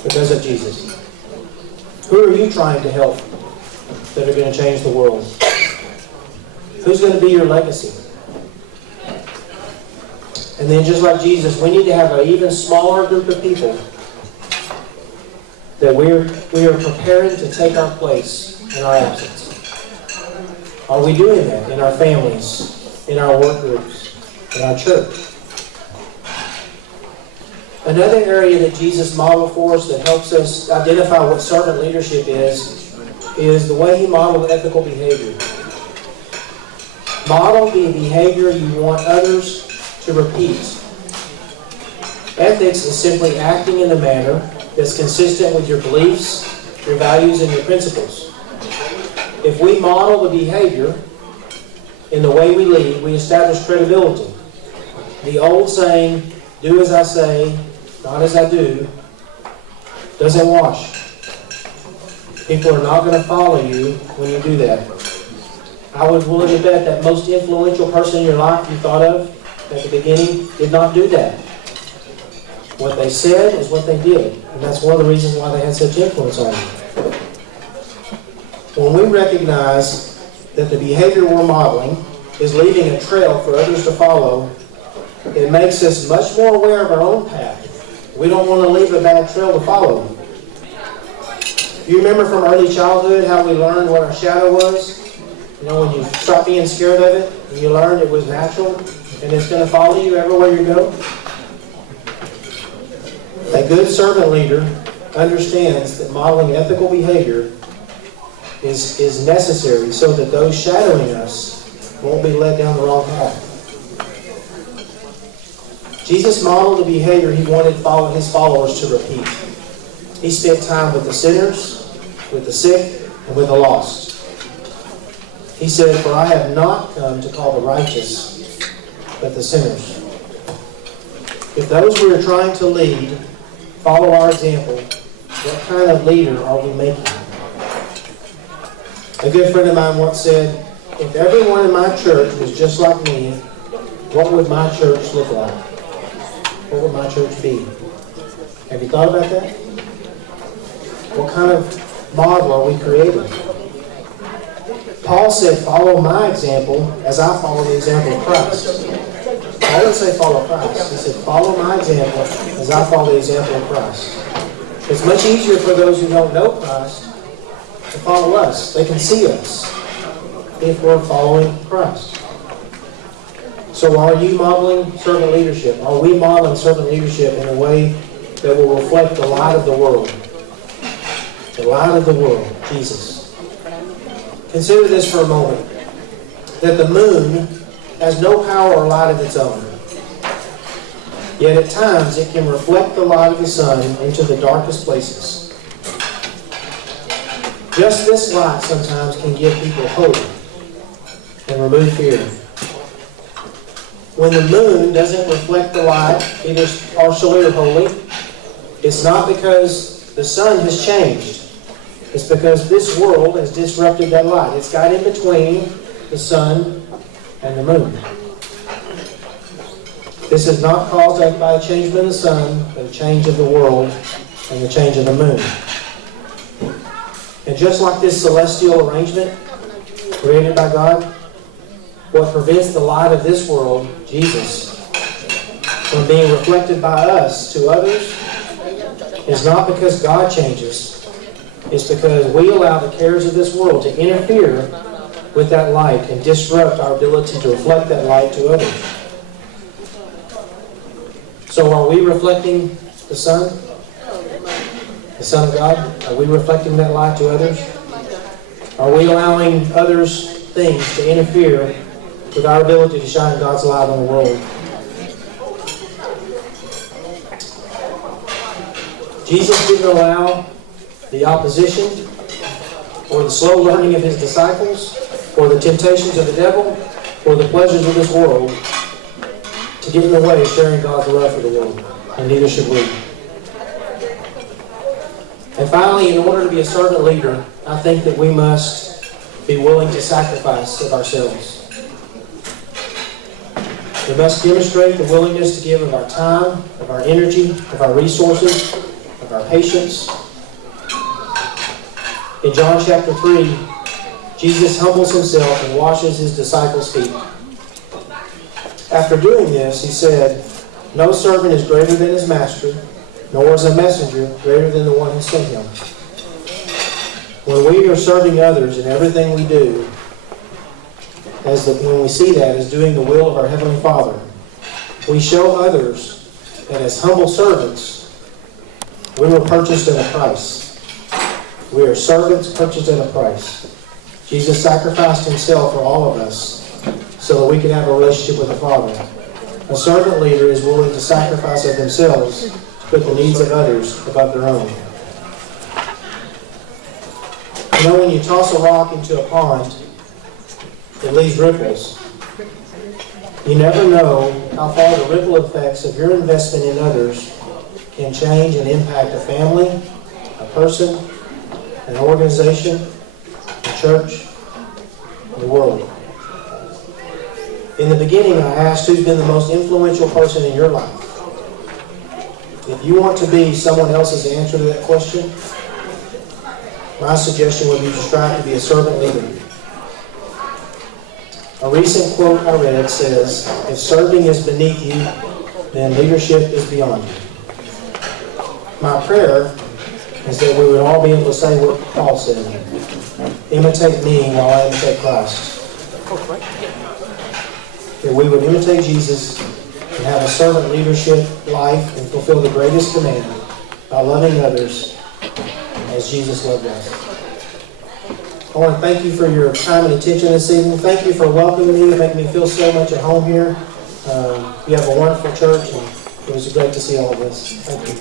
because of Jesus. Who are you trying to help that are going to change the world? Who's going to be your legacy? And then just like Jesus, we need to have an even smaller group of people that we are preparing to take our place in our absence. Are we doing that in our families, in our work groups, in our church? Another area that Jesus modeled for us that helps us identify what servant leadership is the way he modeled ethical behavior. Model the behavior you want others to repeat. Ethics is simply acting in a manner that's consistent with your beliefs, your values, and your principles. If we model the behavior in the way we lead, we establish credibility. The old saying, do as I say, not as I do, doesn't wash. People are not going to follow you when you do that. I would willing to bet that most influential person in your life you thought of at the beginning did not do that. What they said is what they did. And And that's one of the reasons why they had such influence on you. When we recognize that the behavior we're modeling is leaving a trail for others to follow, it makes us much more aware of our own path. We don't want to leave a bad trail to follow. You remember from early childhood how we learned what our shadow was? You know, when you stop being scared of it, and you learned it was natural, and it's going to follow you everywhere you go? A good servant leader understands that modeling ethical behavior is necessary so that those shadowing us won't be led down the wrong path. Jesus modeled the behavior he wanted his followers to repeat. He spent time with the sinners, with the sick, and with the lost. He said, "For I have not come to call the righteous, but the sinners." If those we are trying to lead follow our example, what kind of leader are we making? A good friend of mine once said, "If everyone in my church was just like me, what would my church look like? What would my church be?" Have you thought about that? What kind of model are we creating? Paul said, "Follow my example as I follow the example of Christ." Paul didn't say follow Christ. He said, "Follow my example as I follow the example of Christ." It's much easier for those who don't know Christ to follow us. They can see us if we're following Christ. So are you modeling servant leadership? Are we modeling servant leadership in a way that will reflect the light of the world? The light of the world, Jesus. Consider this for a moment, that the moon has no power or light of its own. Yet at times it can reflect the light of the sun into the darkest places. Just this light sometimes can give people hope and remove fear. When the moon doesn't reflect the light, either partially or wholly, it's not because the sun has changed. It's because this world has disrupted that light. It's got in between the sun and the moon. This is not caused by a change in the sun, but a change of the world and the change of the moon. And just like this celestial arrangement created by God, what prevents the light of this world, Jesus, from being reflected by us to others is not because God changes. It's because we allow the cares of this world to interfere with that light and disrupt our ability to reflect that light to others. So are we reflecting the Son? The Son of God? Are we reflecting that light to others? Are we allowing others' things to interfere with our ability to shine God's light on the world? Jesus didn't allow the opposition or the slow learning of his disciples or the temptations of the devil or the pleasures of this world to get in the way of sharing God's love for the world, and neither should we. And finally, in order to be a servant leader, I think that we must be willing to sacrifice of ourselves. We must demonstrate the willingness to give of our time, of our energy, of our resources, of our patience. In John chapter 3, Jesus humbles himself and washes his disciples' feet. After doing this, he said, "No servant is greater than his master, nor is a messenger greater than the one who sent him." When we are serving others in everything we do, when we see that as doing the will of our Heavenly Father, we show others that as humble servants, we were purchased at a price. We are servants purchased at a price. Jesus sacrificed himself for all of us so that we can have a relationship with the Father. A servant leader is willing to sacrifice of themselves to put the needs of others above their own. You know, when you toss a rock into a pond, it leaves ripples. You never know how far the ripple effects of your investment in others can change and impact a family, a person, an organization, a church, the world. In the beginning, I asked who's been the most influential person in your life. If you want to be someone else's answer to that question, my suggestion would be to strive to be a servant leader. A recent quote I read says, "If serving is beneath you, then leadership is beyond you." My prayer is that we would all be able to say what Paul said, imitate me while I imitate Christ. That we would imitate Jesus and have a servant leadership life and fulfill the greatest command by loving others as Jesus loved us. I want to thank you for your time and attention this evening. Thank you for welcoming me, making me feel so much at home here. You have a wonderful church, and it was great to see all of us. Thank you.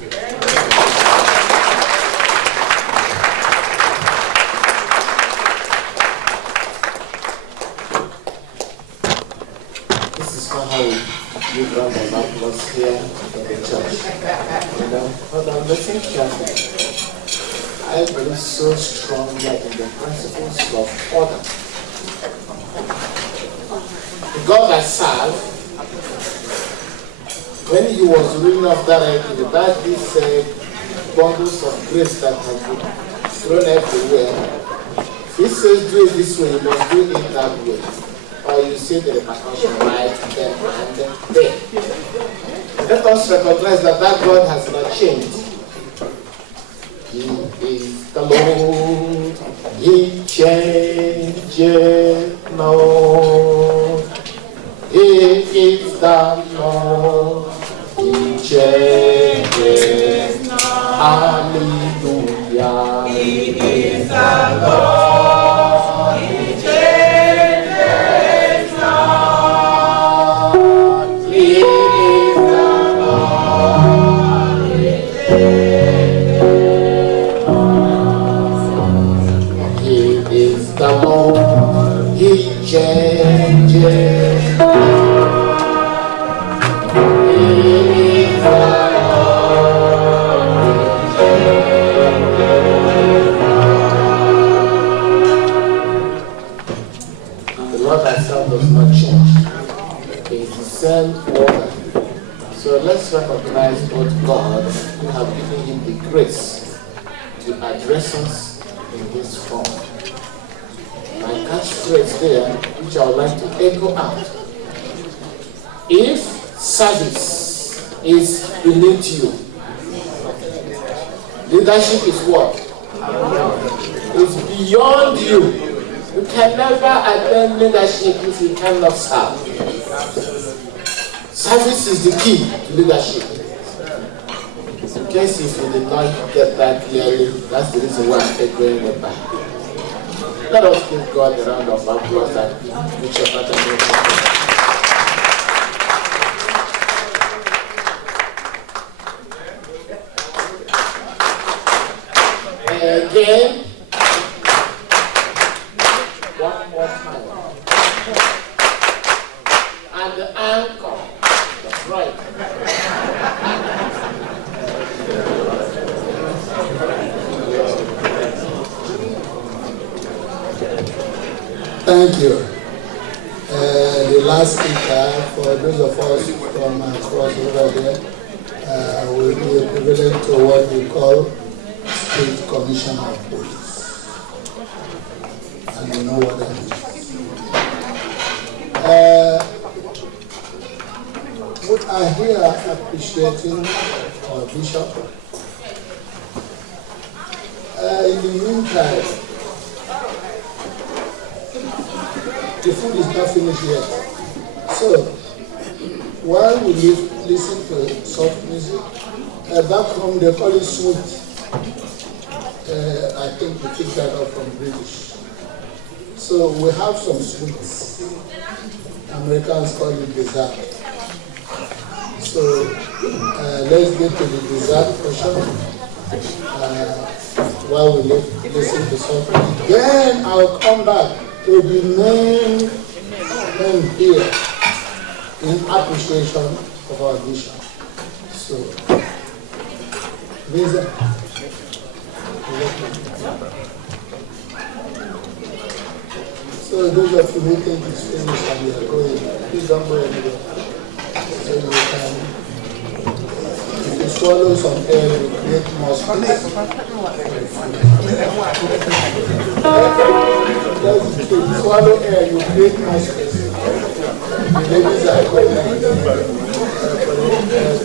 This is not how you run an atmosphere in the church. You know, but listen carefully. I believe so strongly in the principles of order. The God I serve, when he was reading off that idea, the Bible said bundles of grace that have been thrown everywhere. He says do it this way, you must do it that way. Or you say the repercussion right then and there. Let us recognize that God has not changed. He is the Lord, he changes not. He is the Lord, he changes not. Hallelujah. He is the Lord, he changes not. He is the Lord, he changes. The Lord, he changes. He is the Lord. The Lord himself does not change. He is the same order. So let's recognize both God who have given him the grace to address us in this form. My catchphrase there, which I would like to echo out. If service is beneath you, leadership is what? It's beyond you. You can never attain leadership if you cannot serve. Service is the key to leadership. In case if you did not get that clearly, that's the reason why I'm echoing it back. Let us give God a round of applause and make sure that again, one more time. And the anchor. That's right. Thank you. The last speaker, for those of us from across over there, will be equivalent to what we call State Commissioner of Police. And you know what that is. We are here appreciating our bishop. In the meantime, the food is not finished yet. So, while we listen to soft music, back home they call it sweet. I think we picked that up from British. So we have some sweets. Americans call it dessert. So let's get to the dessert portion while we listen to soft music. Then I'll come back to the main here in appreciation of our bishop. So, Lisa. So those of you who think it's finished and we are going, please don't go anywhere. So you can, if it's swallow some air, you create more space. Swallow air, you create more space. The ladies are going for the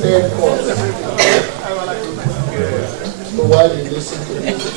third course. So while you listen to music,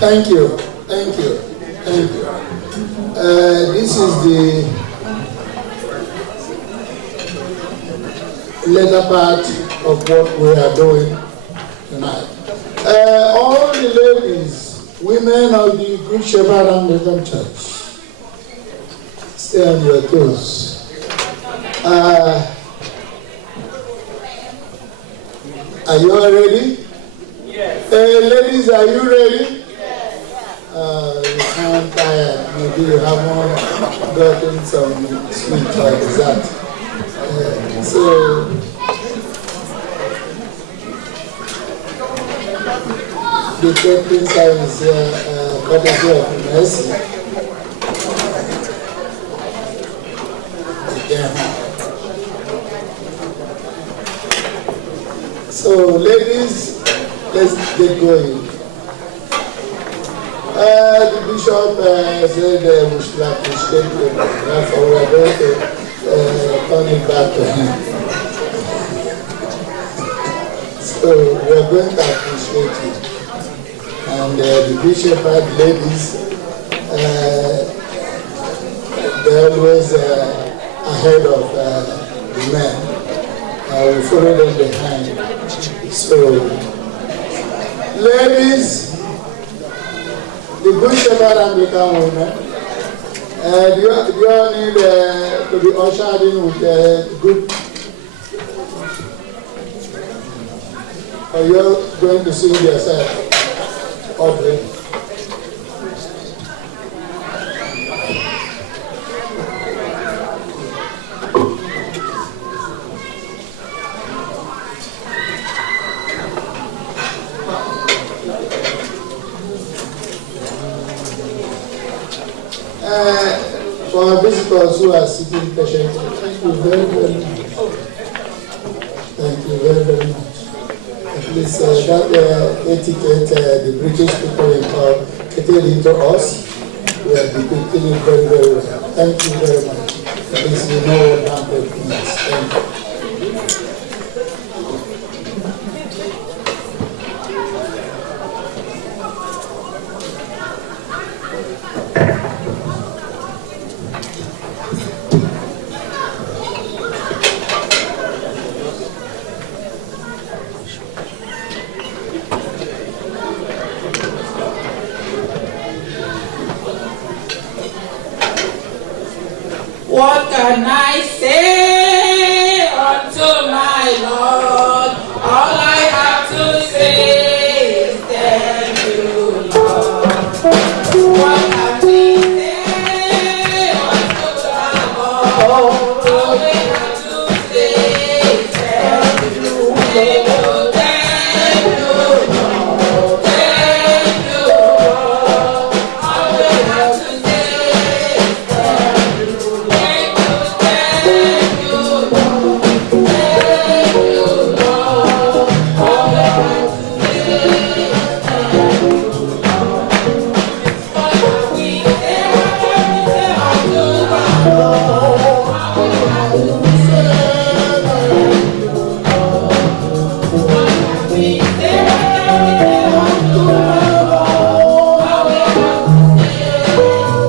Thank you. This is the later part of what we are doing tonight. All the ladies, women of the Good Shepherd Anglican Church, stay on your toes. Are you all ready? Yes. Ladies, are you ready? You sound tired. Maybe you haven't gotten some sweet like that. So, the captain is courtesy of Mercy. Again. So, So, ladies, let's get going. The bishop said we should appreciate him. Therefore, we are going to turn it back to him. So, we are going to appreciate him. And the bishop had ladies, they're always ahead of the men. We follow them behind. So, ladies, the Good Shepherd Anglican women, do you all need to be ushered in with good? Or you're going to sing yourself? Audrey. For our visitors who are sitting patiently, thank you very, very much. Thank you very, very much. At least that etiquette the British people inculcated into us, we are depicting it very, very well. Thank you very much. At least you know what banquet means. Thank you. What can I say unto my Lord? All I have to say is thank you, Lord. What can we say unto our Lord? All we have to say is thank you, Lord. Thank you, Lord. Thank you, Lord. All we have to say is thank you, Lord.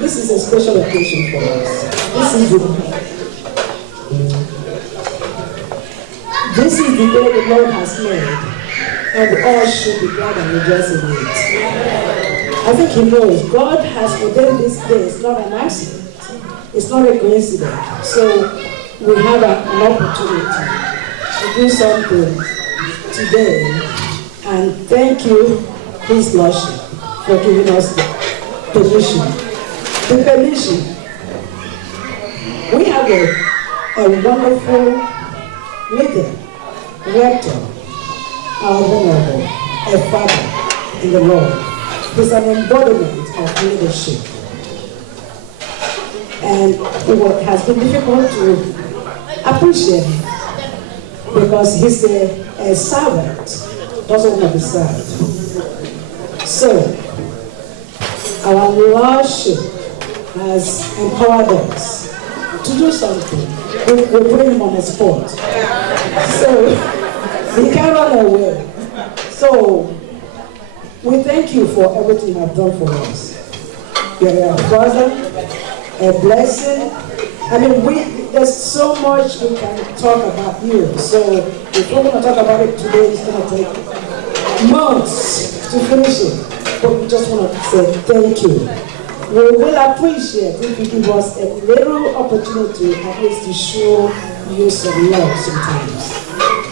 This is a special occasion for us. This is the day the Lord has made, and we all should be glad and rejoice in it. I think He knows God has ordained this day. It's not an accident. It's not a coincidence. So we have an opportunity to do something today, and thank you, His Lordship, for giving us the permission. The permission. We have a wonderful leader, rector, our venerable, a father in the Lord. He's an embodiment of leadership. And it has been difficult to appreciate him because he's a servant, doesn't want to be served. So, our Lordship has empowered us to do something. We put him on the spot. So, he can't run away. So, we thank you for everything you have done for us. You're a brother, a blessing. I mean, there's so much we can talk about you. So, if we're going to talk about it today, it's going to take months to finish it. but we just want to say thank you. We will appreciate if you give us a little opportunity at least to show you some love sometimes.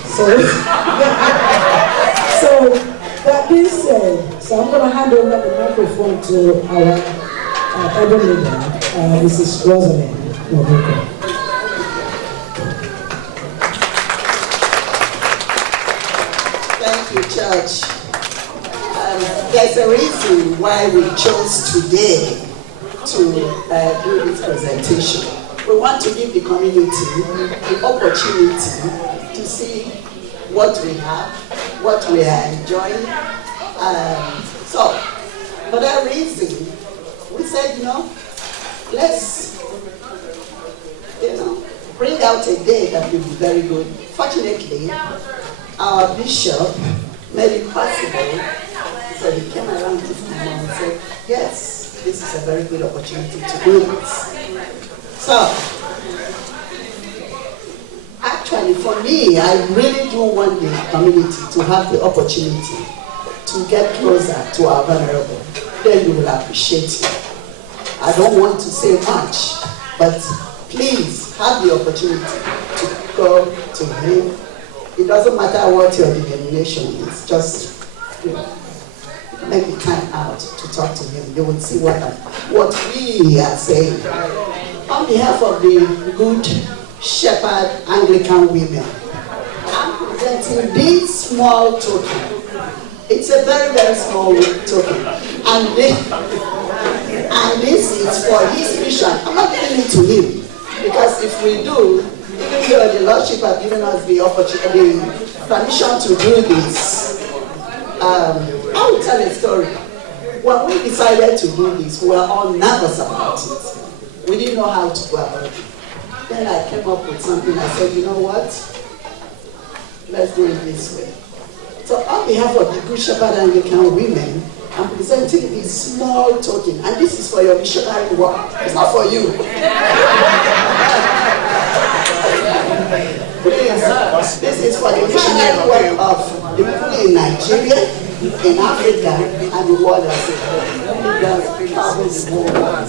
So that being said, so I'm going to hand over the microphone to our elder leader, Mrs. Rosamond. Thank you, Church. There's a reason why we chose today to do this presentation. We want to give the community the opportunity to see what we have, what we are enjoying. So, for that reason, we said, let's, bring out a day that will be very good. Fortunately, our bishop made it possible. So he came around this time and said, yes, this is a very good opportunity to do this. So, actually for me, I really do want the community to have the opportunity to get closer to our venerable. Then you will appreciate him. I don't want to say much, but please have the opportunity to go to him. It doesn't matter what your denomination is, just make the time out to talk to him. You will see what we are saying. On behalf of the good Shephard Anglican women, I'm presenting this small token. It's a very, very small token. And this is for his mission. I'm not giving it to him, because if we do, even though the Lordship has given us the opportunity, the permission to do this, I will tell a story. When we decided to do this, we were all nervous about it. We didn't know how to go about it. Then I came up with something. I said, you know what? Let's do it this way. So on behalf of the Good Shepherd Anglican women, I'm presenting this small token. And this is for your missionary work. It's not for you. Please, this is for the missionary work of the people in Nigeria, in Africa, and the world as a whole. It does travel the whole world.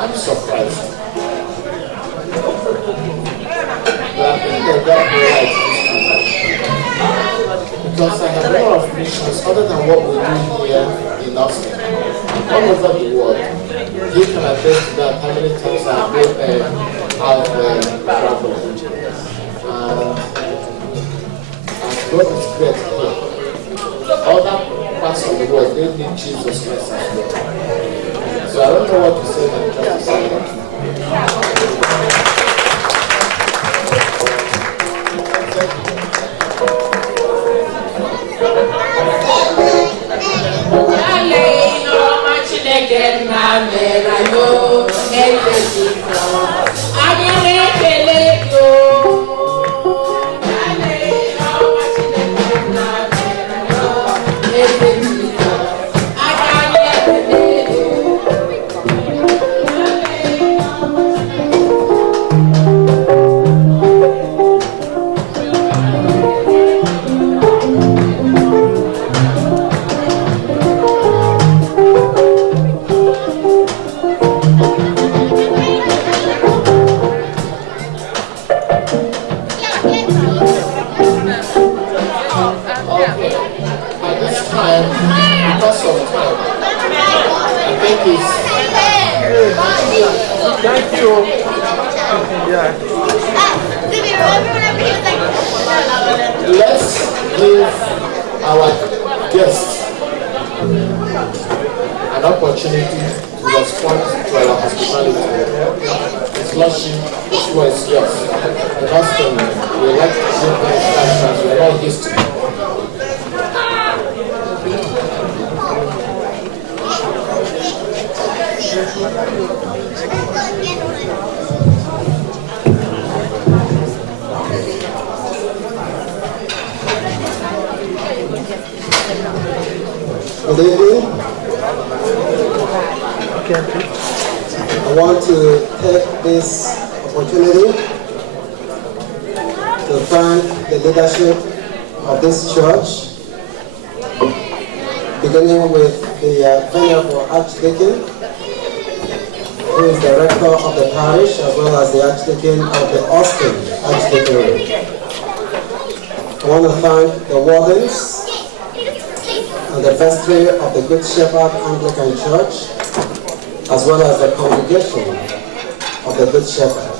I'm surprised. But I think that right because I have a lot of missions other than what we do here in Austin, all over the world. He can attest to that. How many times I've been out there traveling, and God is great here. Other parts of the world, they need Jesus Christ as well. So I don't know what to say, but try to say that. Flushing, this floor is yours. Justin, we like to give instructions, we're all used to it. Good evening. I want to take this opportunity to thank the leadership of this church, beginning with the Venerable Archdeacon, who is the rector of the parish, as well as the Archdeacon of the Austin Archdeaconry. I want to thank the wardens and the vestry of the Good Shepherd Anglican Church, as well as the congregation of the Good Shepherd.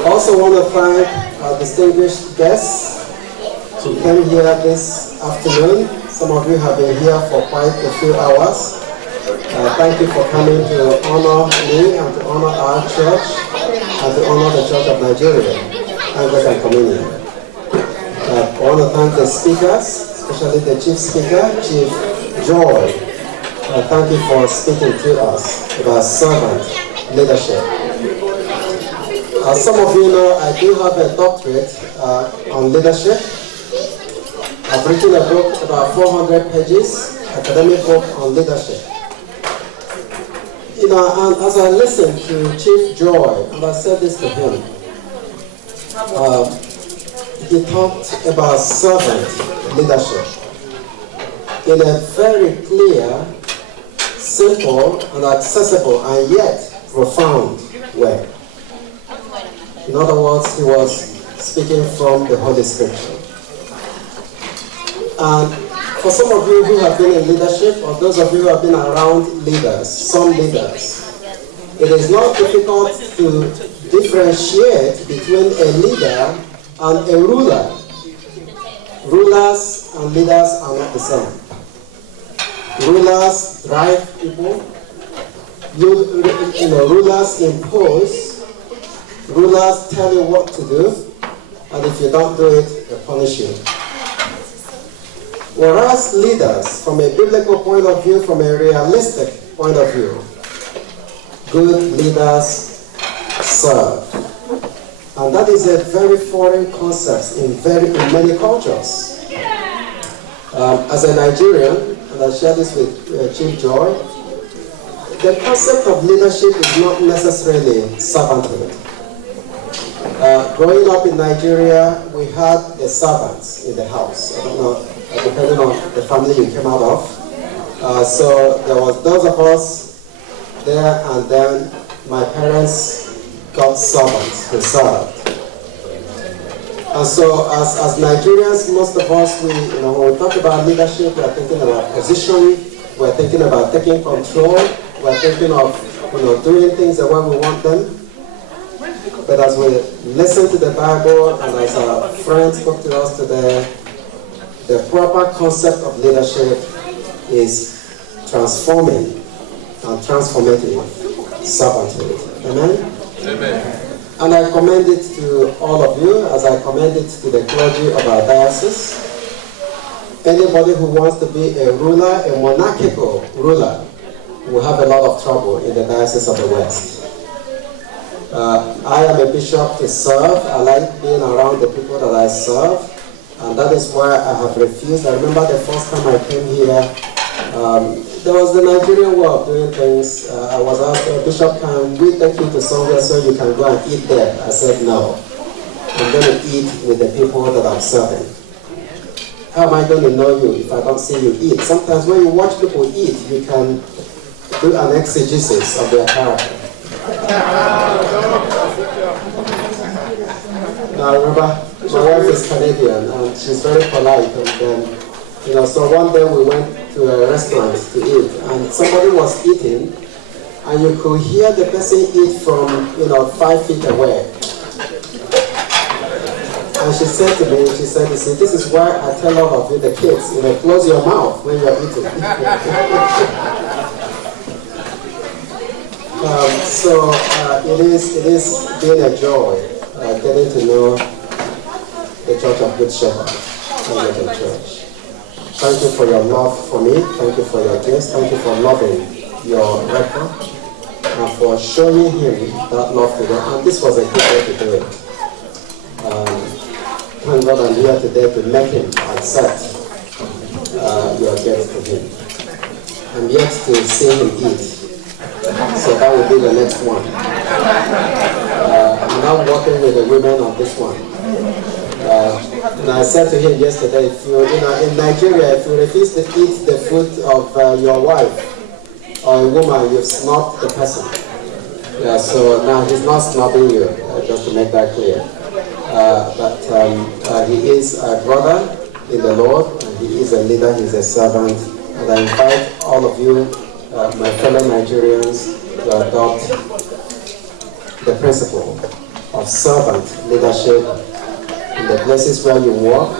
I also want to thank our distinguished guests who came here this afternoon. Some of you have been here for quite a few hours. Thank you for coming to honor me and to honor our church and to honor the Church of Nigeria, Anglican Communion. I want to thank the speakers, especially the chief speaker, Chief Joy. Thank you for speaking to us about servant leadership. As some of you know, I do have a doctorate on leadership. I've written a book, about 400 pages, academic book on leadership. You know, and as I listened to Chief Joy, and I said this to him, he talked about servant leadership in a very clear, simple, and accessible, and yet profound way. In other words, he was speaking from the Holy Scripture. And for some of you who have been in leadership, or those of you who have been around leaders, some leaders, it is not difficult to differentiate between a leader and a ruler. Rulers and leaders are not the same. Rulers drive people. Rulers impose. Rulers tell you what to do, and if you don't do it, they punish you. Whereas leaders, from a biblical point of view, from a realistic point of view, good leaders serve. And that is a very foreign concept in many cultures. As a Nigerian, and I share this with Chief Joy, the concept of leadership is not necessarily servanthood. Growing up in Nigeria, we had the servants in the house. I don't know, depending on the family you came out of. So there was those of us there, and then my parents got servants who served. And so as Nigerians, most of us, when we talk about leadership, we are thinking about position, we are thinking about taking control, we are thinking of doing things the way we want them. But as we listen to the Bible, and as our friends spoke to us today, the proper concept of leadership is transforming and transformative servanthood. Amen? Amen. And I commend it to all of you, as I commend it to the clergy of our diocese. Anybody who wants to be a ruler, a monarchical ruler, will have a lot of trouble in the Diocese of the West. I am a bishop to serve. I like being around the people that I serve, and that is why I have refused. I remember the first time I came here, there was the Nigerian way of doing things. I was asked, Bishop, can we take you to somewhere so you can go and eat there? I said, no. I'm going to eat with the people that I'm serving. How am I going to know you if I don't see you eat? Sometimes when you watch people eat, you can do an exegesis of their character. Now, I remember my wife is Canadian, and she's very polite, and so one day we went to a restaurant to eat, and somebody was eating, and you could hear the person eat from 5 feet away. And she said to me, you see, this is why I tell all of you, the kids, close your mouth when you're eating. It is been a joy getting to know the Church of Good Shepherd, Anglican Church. Thank you for your love for me. Thank you for your gifts. Thank you for loving your record and for showing him that love today. And this was a good way to do it. Thank God I'm here today to make him accept your gifts to him. I'm yet to see him eat. So that will be the next one. I'm now working with the women on this one. And I said to him yesterday, in Nigeria, if you refuse to eat the food of your wife or a woman, you've snubbed the person. Yeah, so now he's not snubbing you, just to make that clear. But he is a brother in the Lord, and he is a leader, he's a servant. And I invite all of you, my fellow Nigerians, to adopt the principle of servant leadership in the places where you work,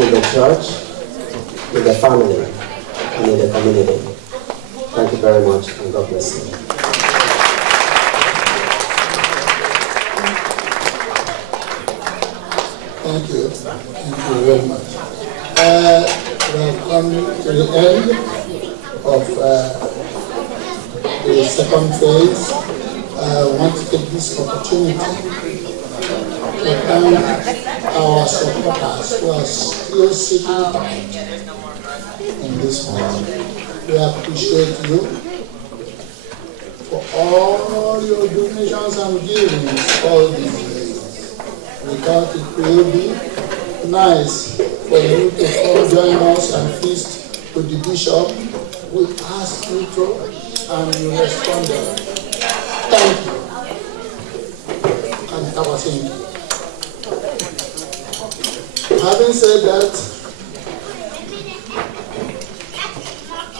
in the church, in the family, and in the community. Thank you very much, and God bless you. Thank you. Thank you very much. We have come to the end of the second phase. I want to take this opportunity to thank our supporters who are still sitting in this hall. We appreciate you for all your donations and givings all these days. We thought it will be nice for you to come join us and feast with the bishop. We asked you to, and you responded. Thank you. And that was thank you. Having said that,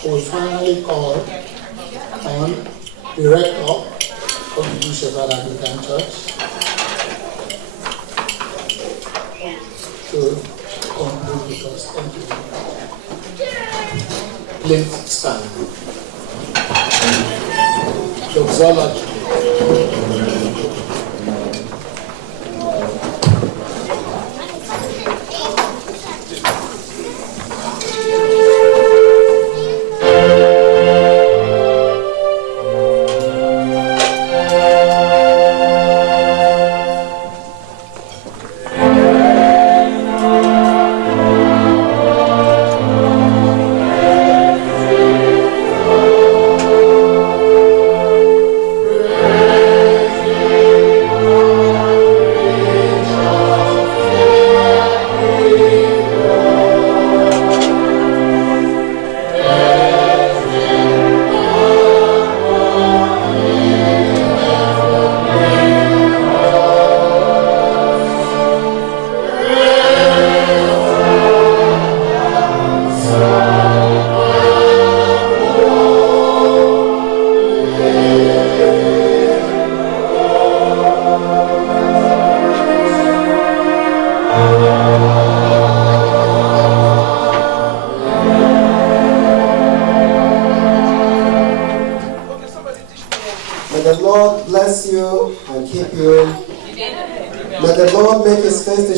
we finally called on the rector of the Shephard Anglican Church to conclude with us. Thank you. Please stand. Doxology.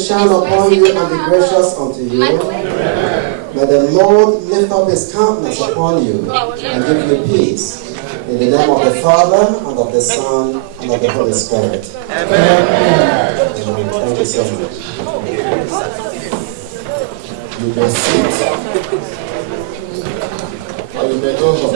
Shine upon you and be gracious unto you. May the Lord lift up his countenance upon you and give you peace. In the name of the Father, and of the Son, and of the Holy Spirit. Amen. Thank you so much. You may sit. Or you may go home.